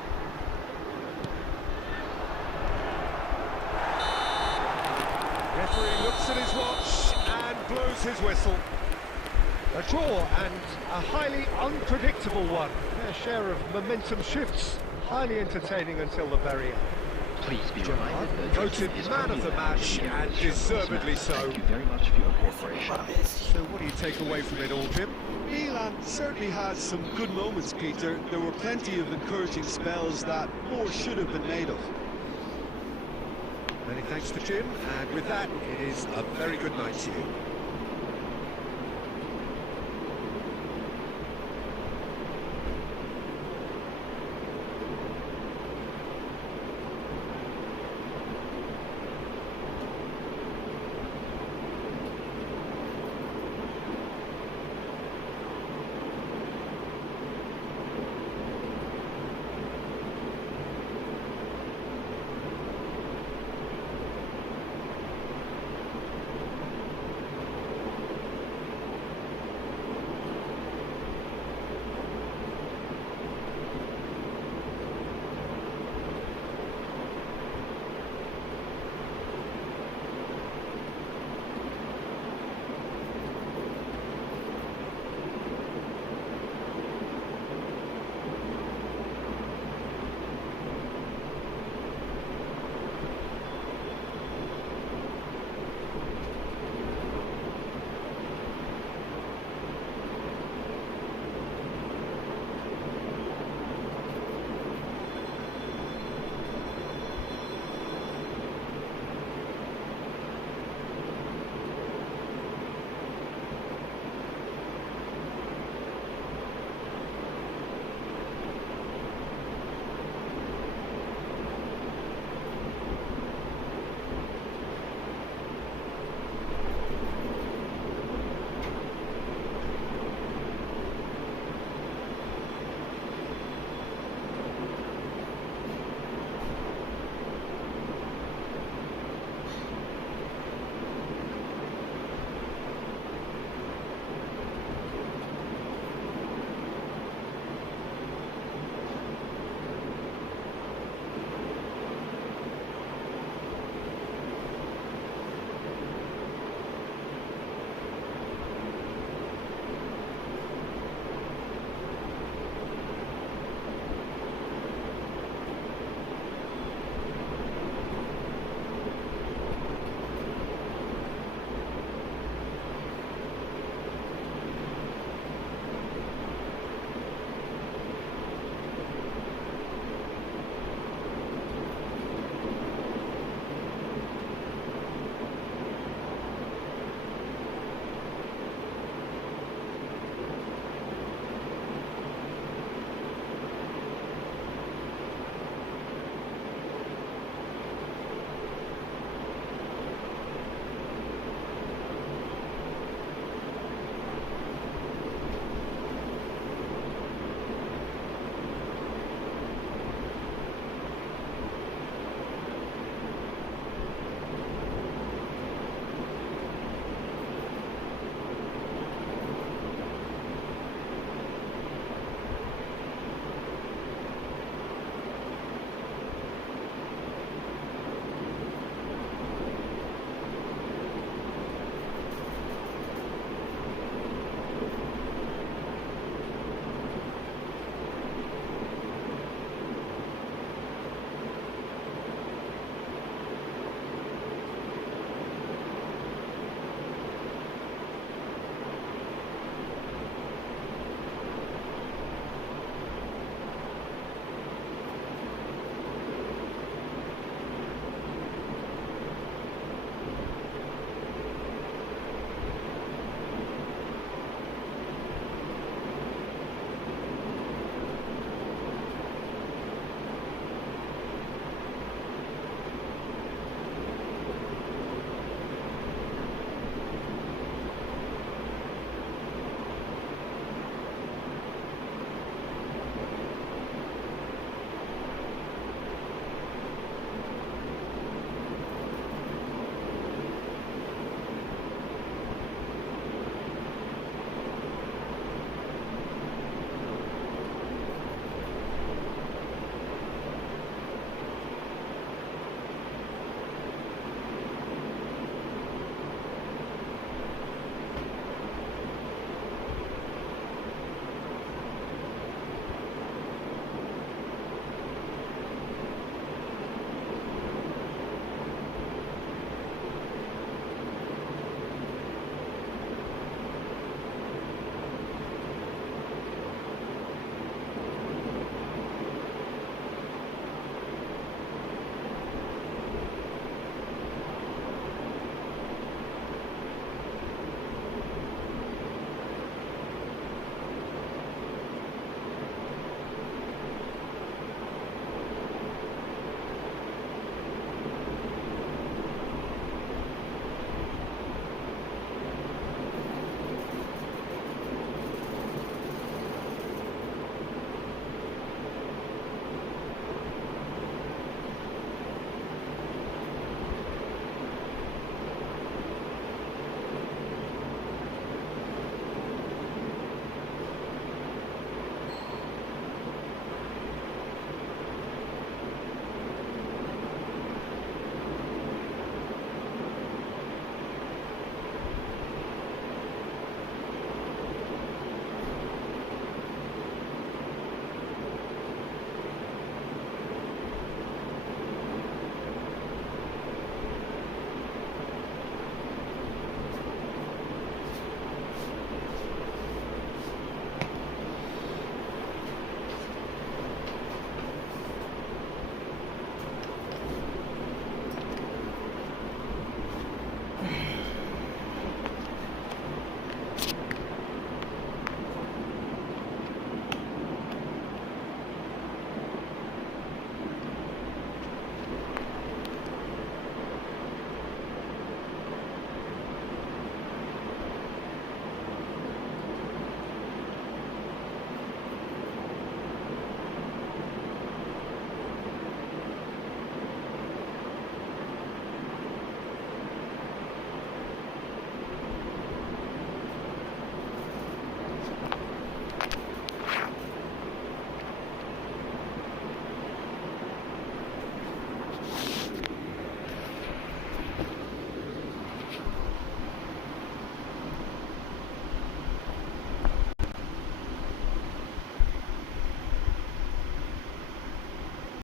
Referee looks at his watch and blows his whistle. A draw and a highly unpredictable one. Their share of momentum shifts, highly entertaining until the very end. Please be reminded that Voted man of the match, and deservedly so. Thank you very much for your cooperation. So what do you take away from it all, Jim? Milan certainly has some good moments, Peter. There were plenty of encouraging spells that more should have been made of. Many thanks to Jim, and with that, it is a very good night to you.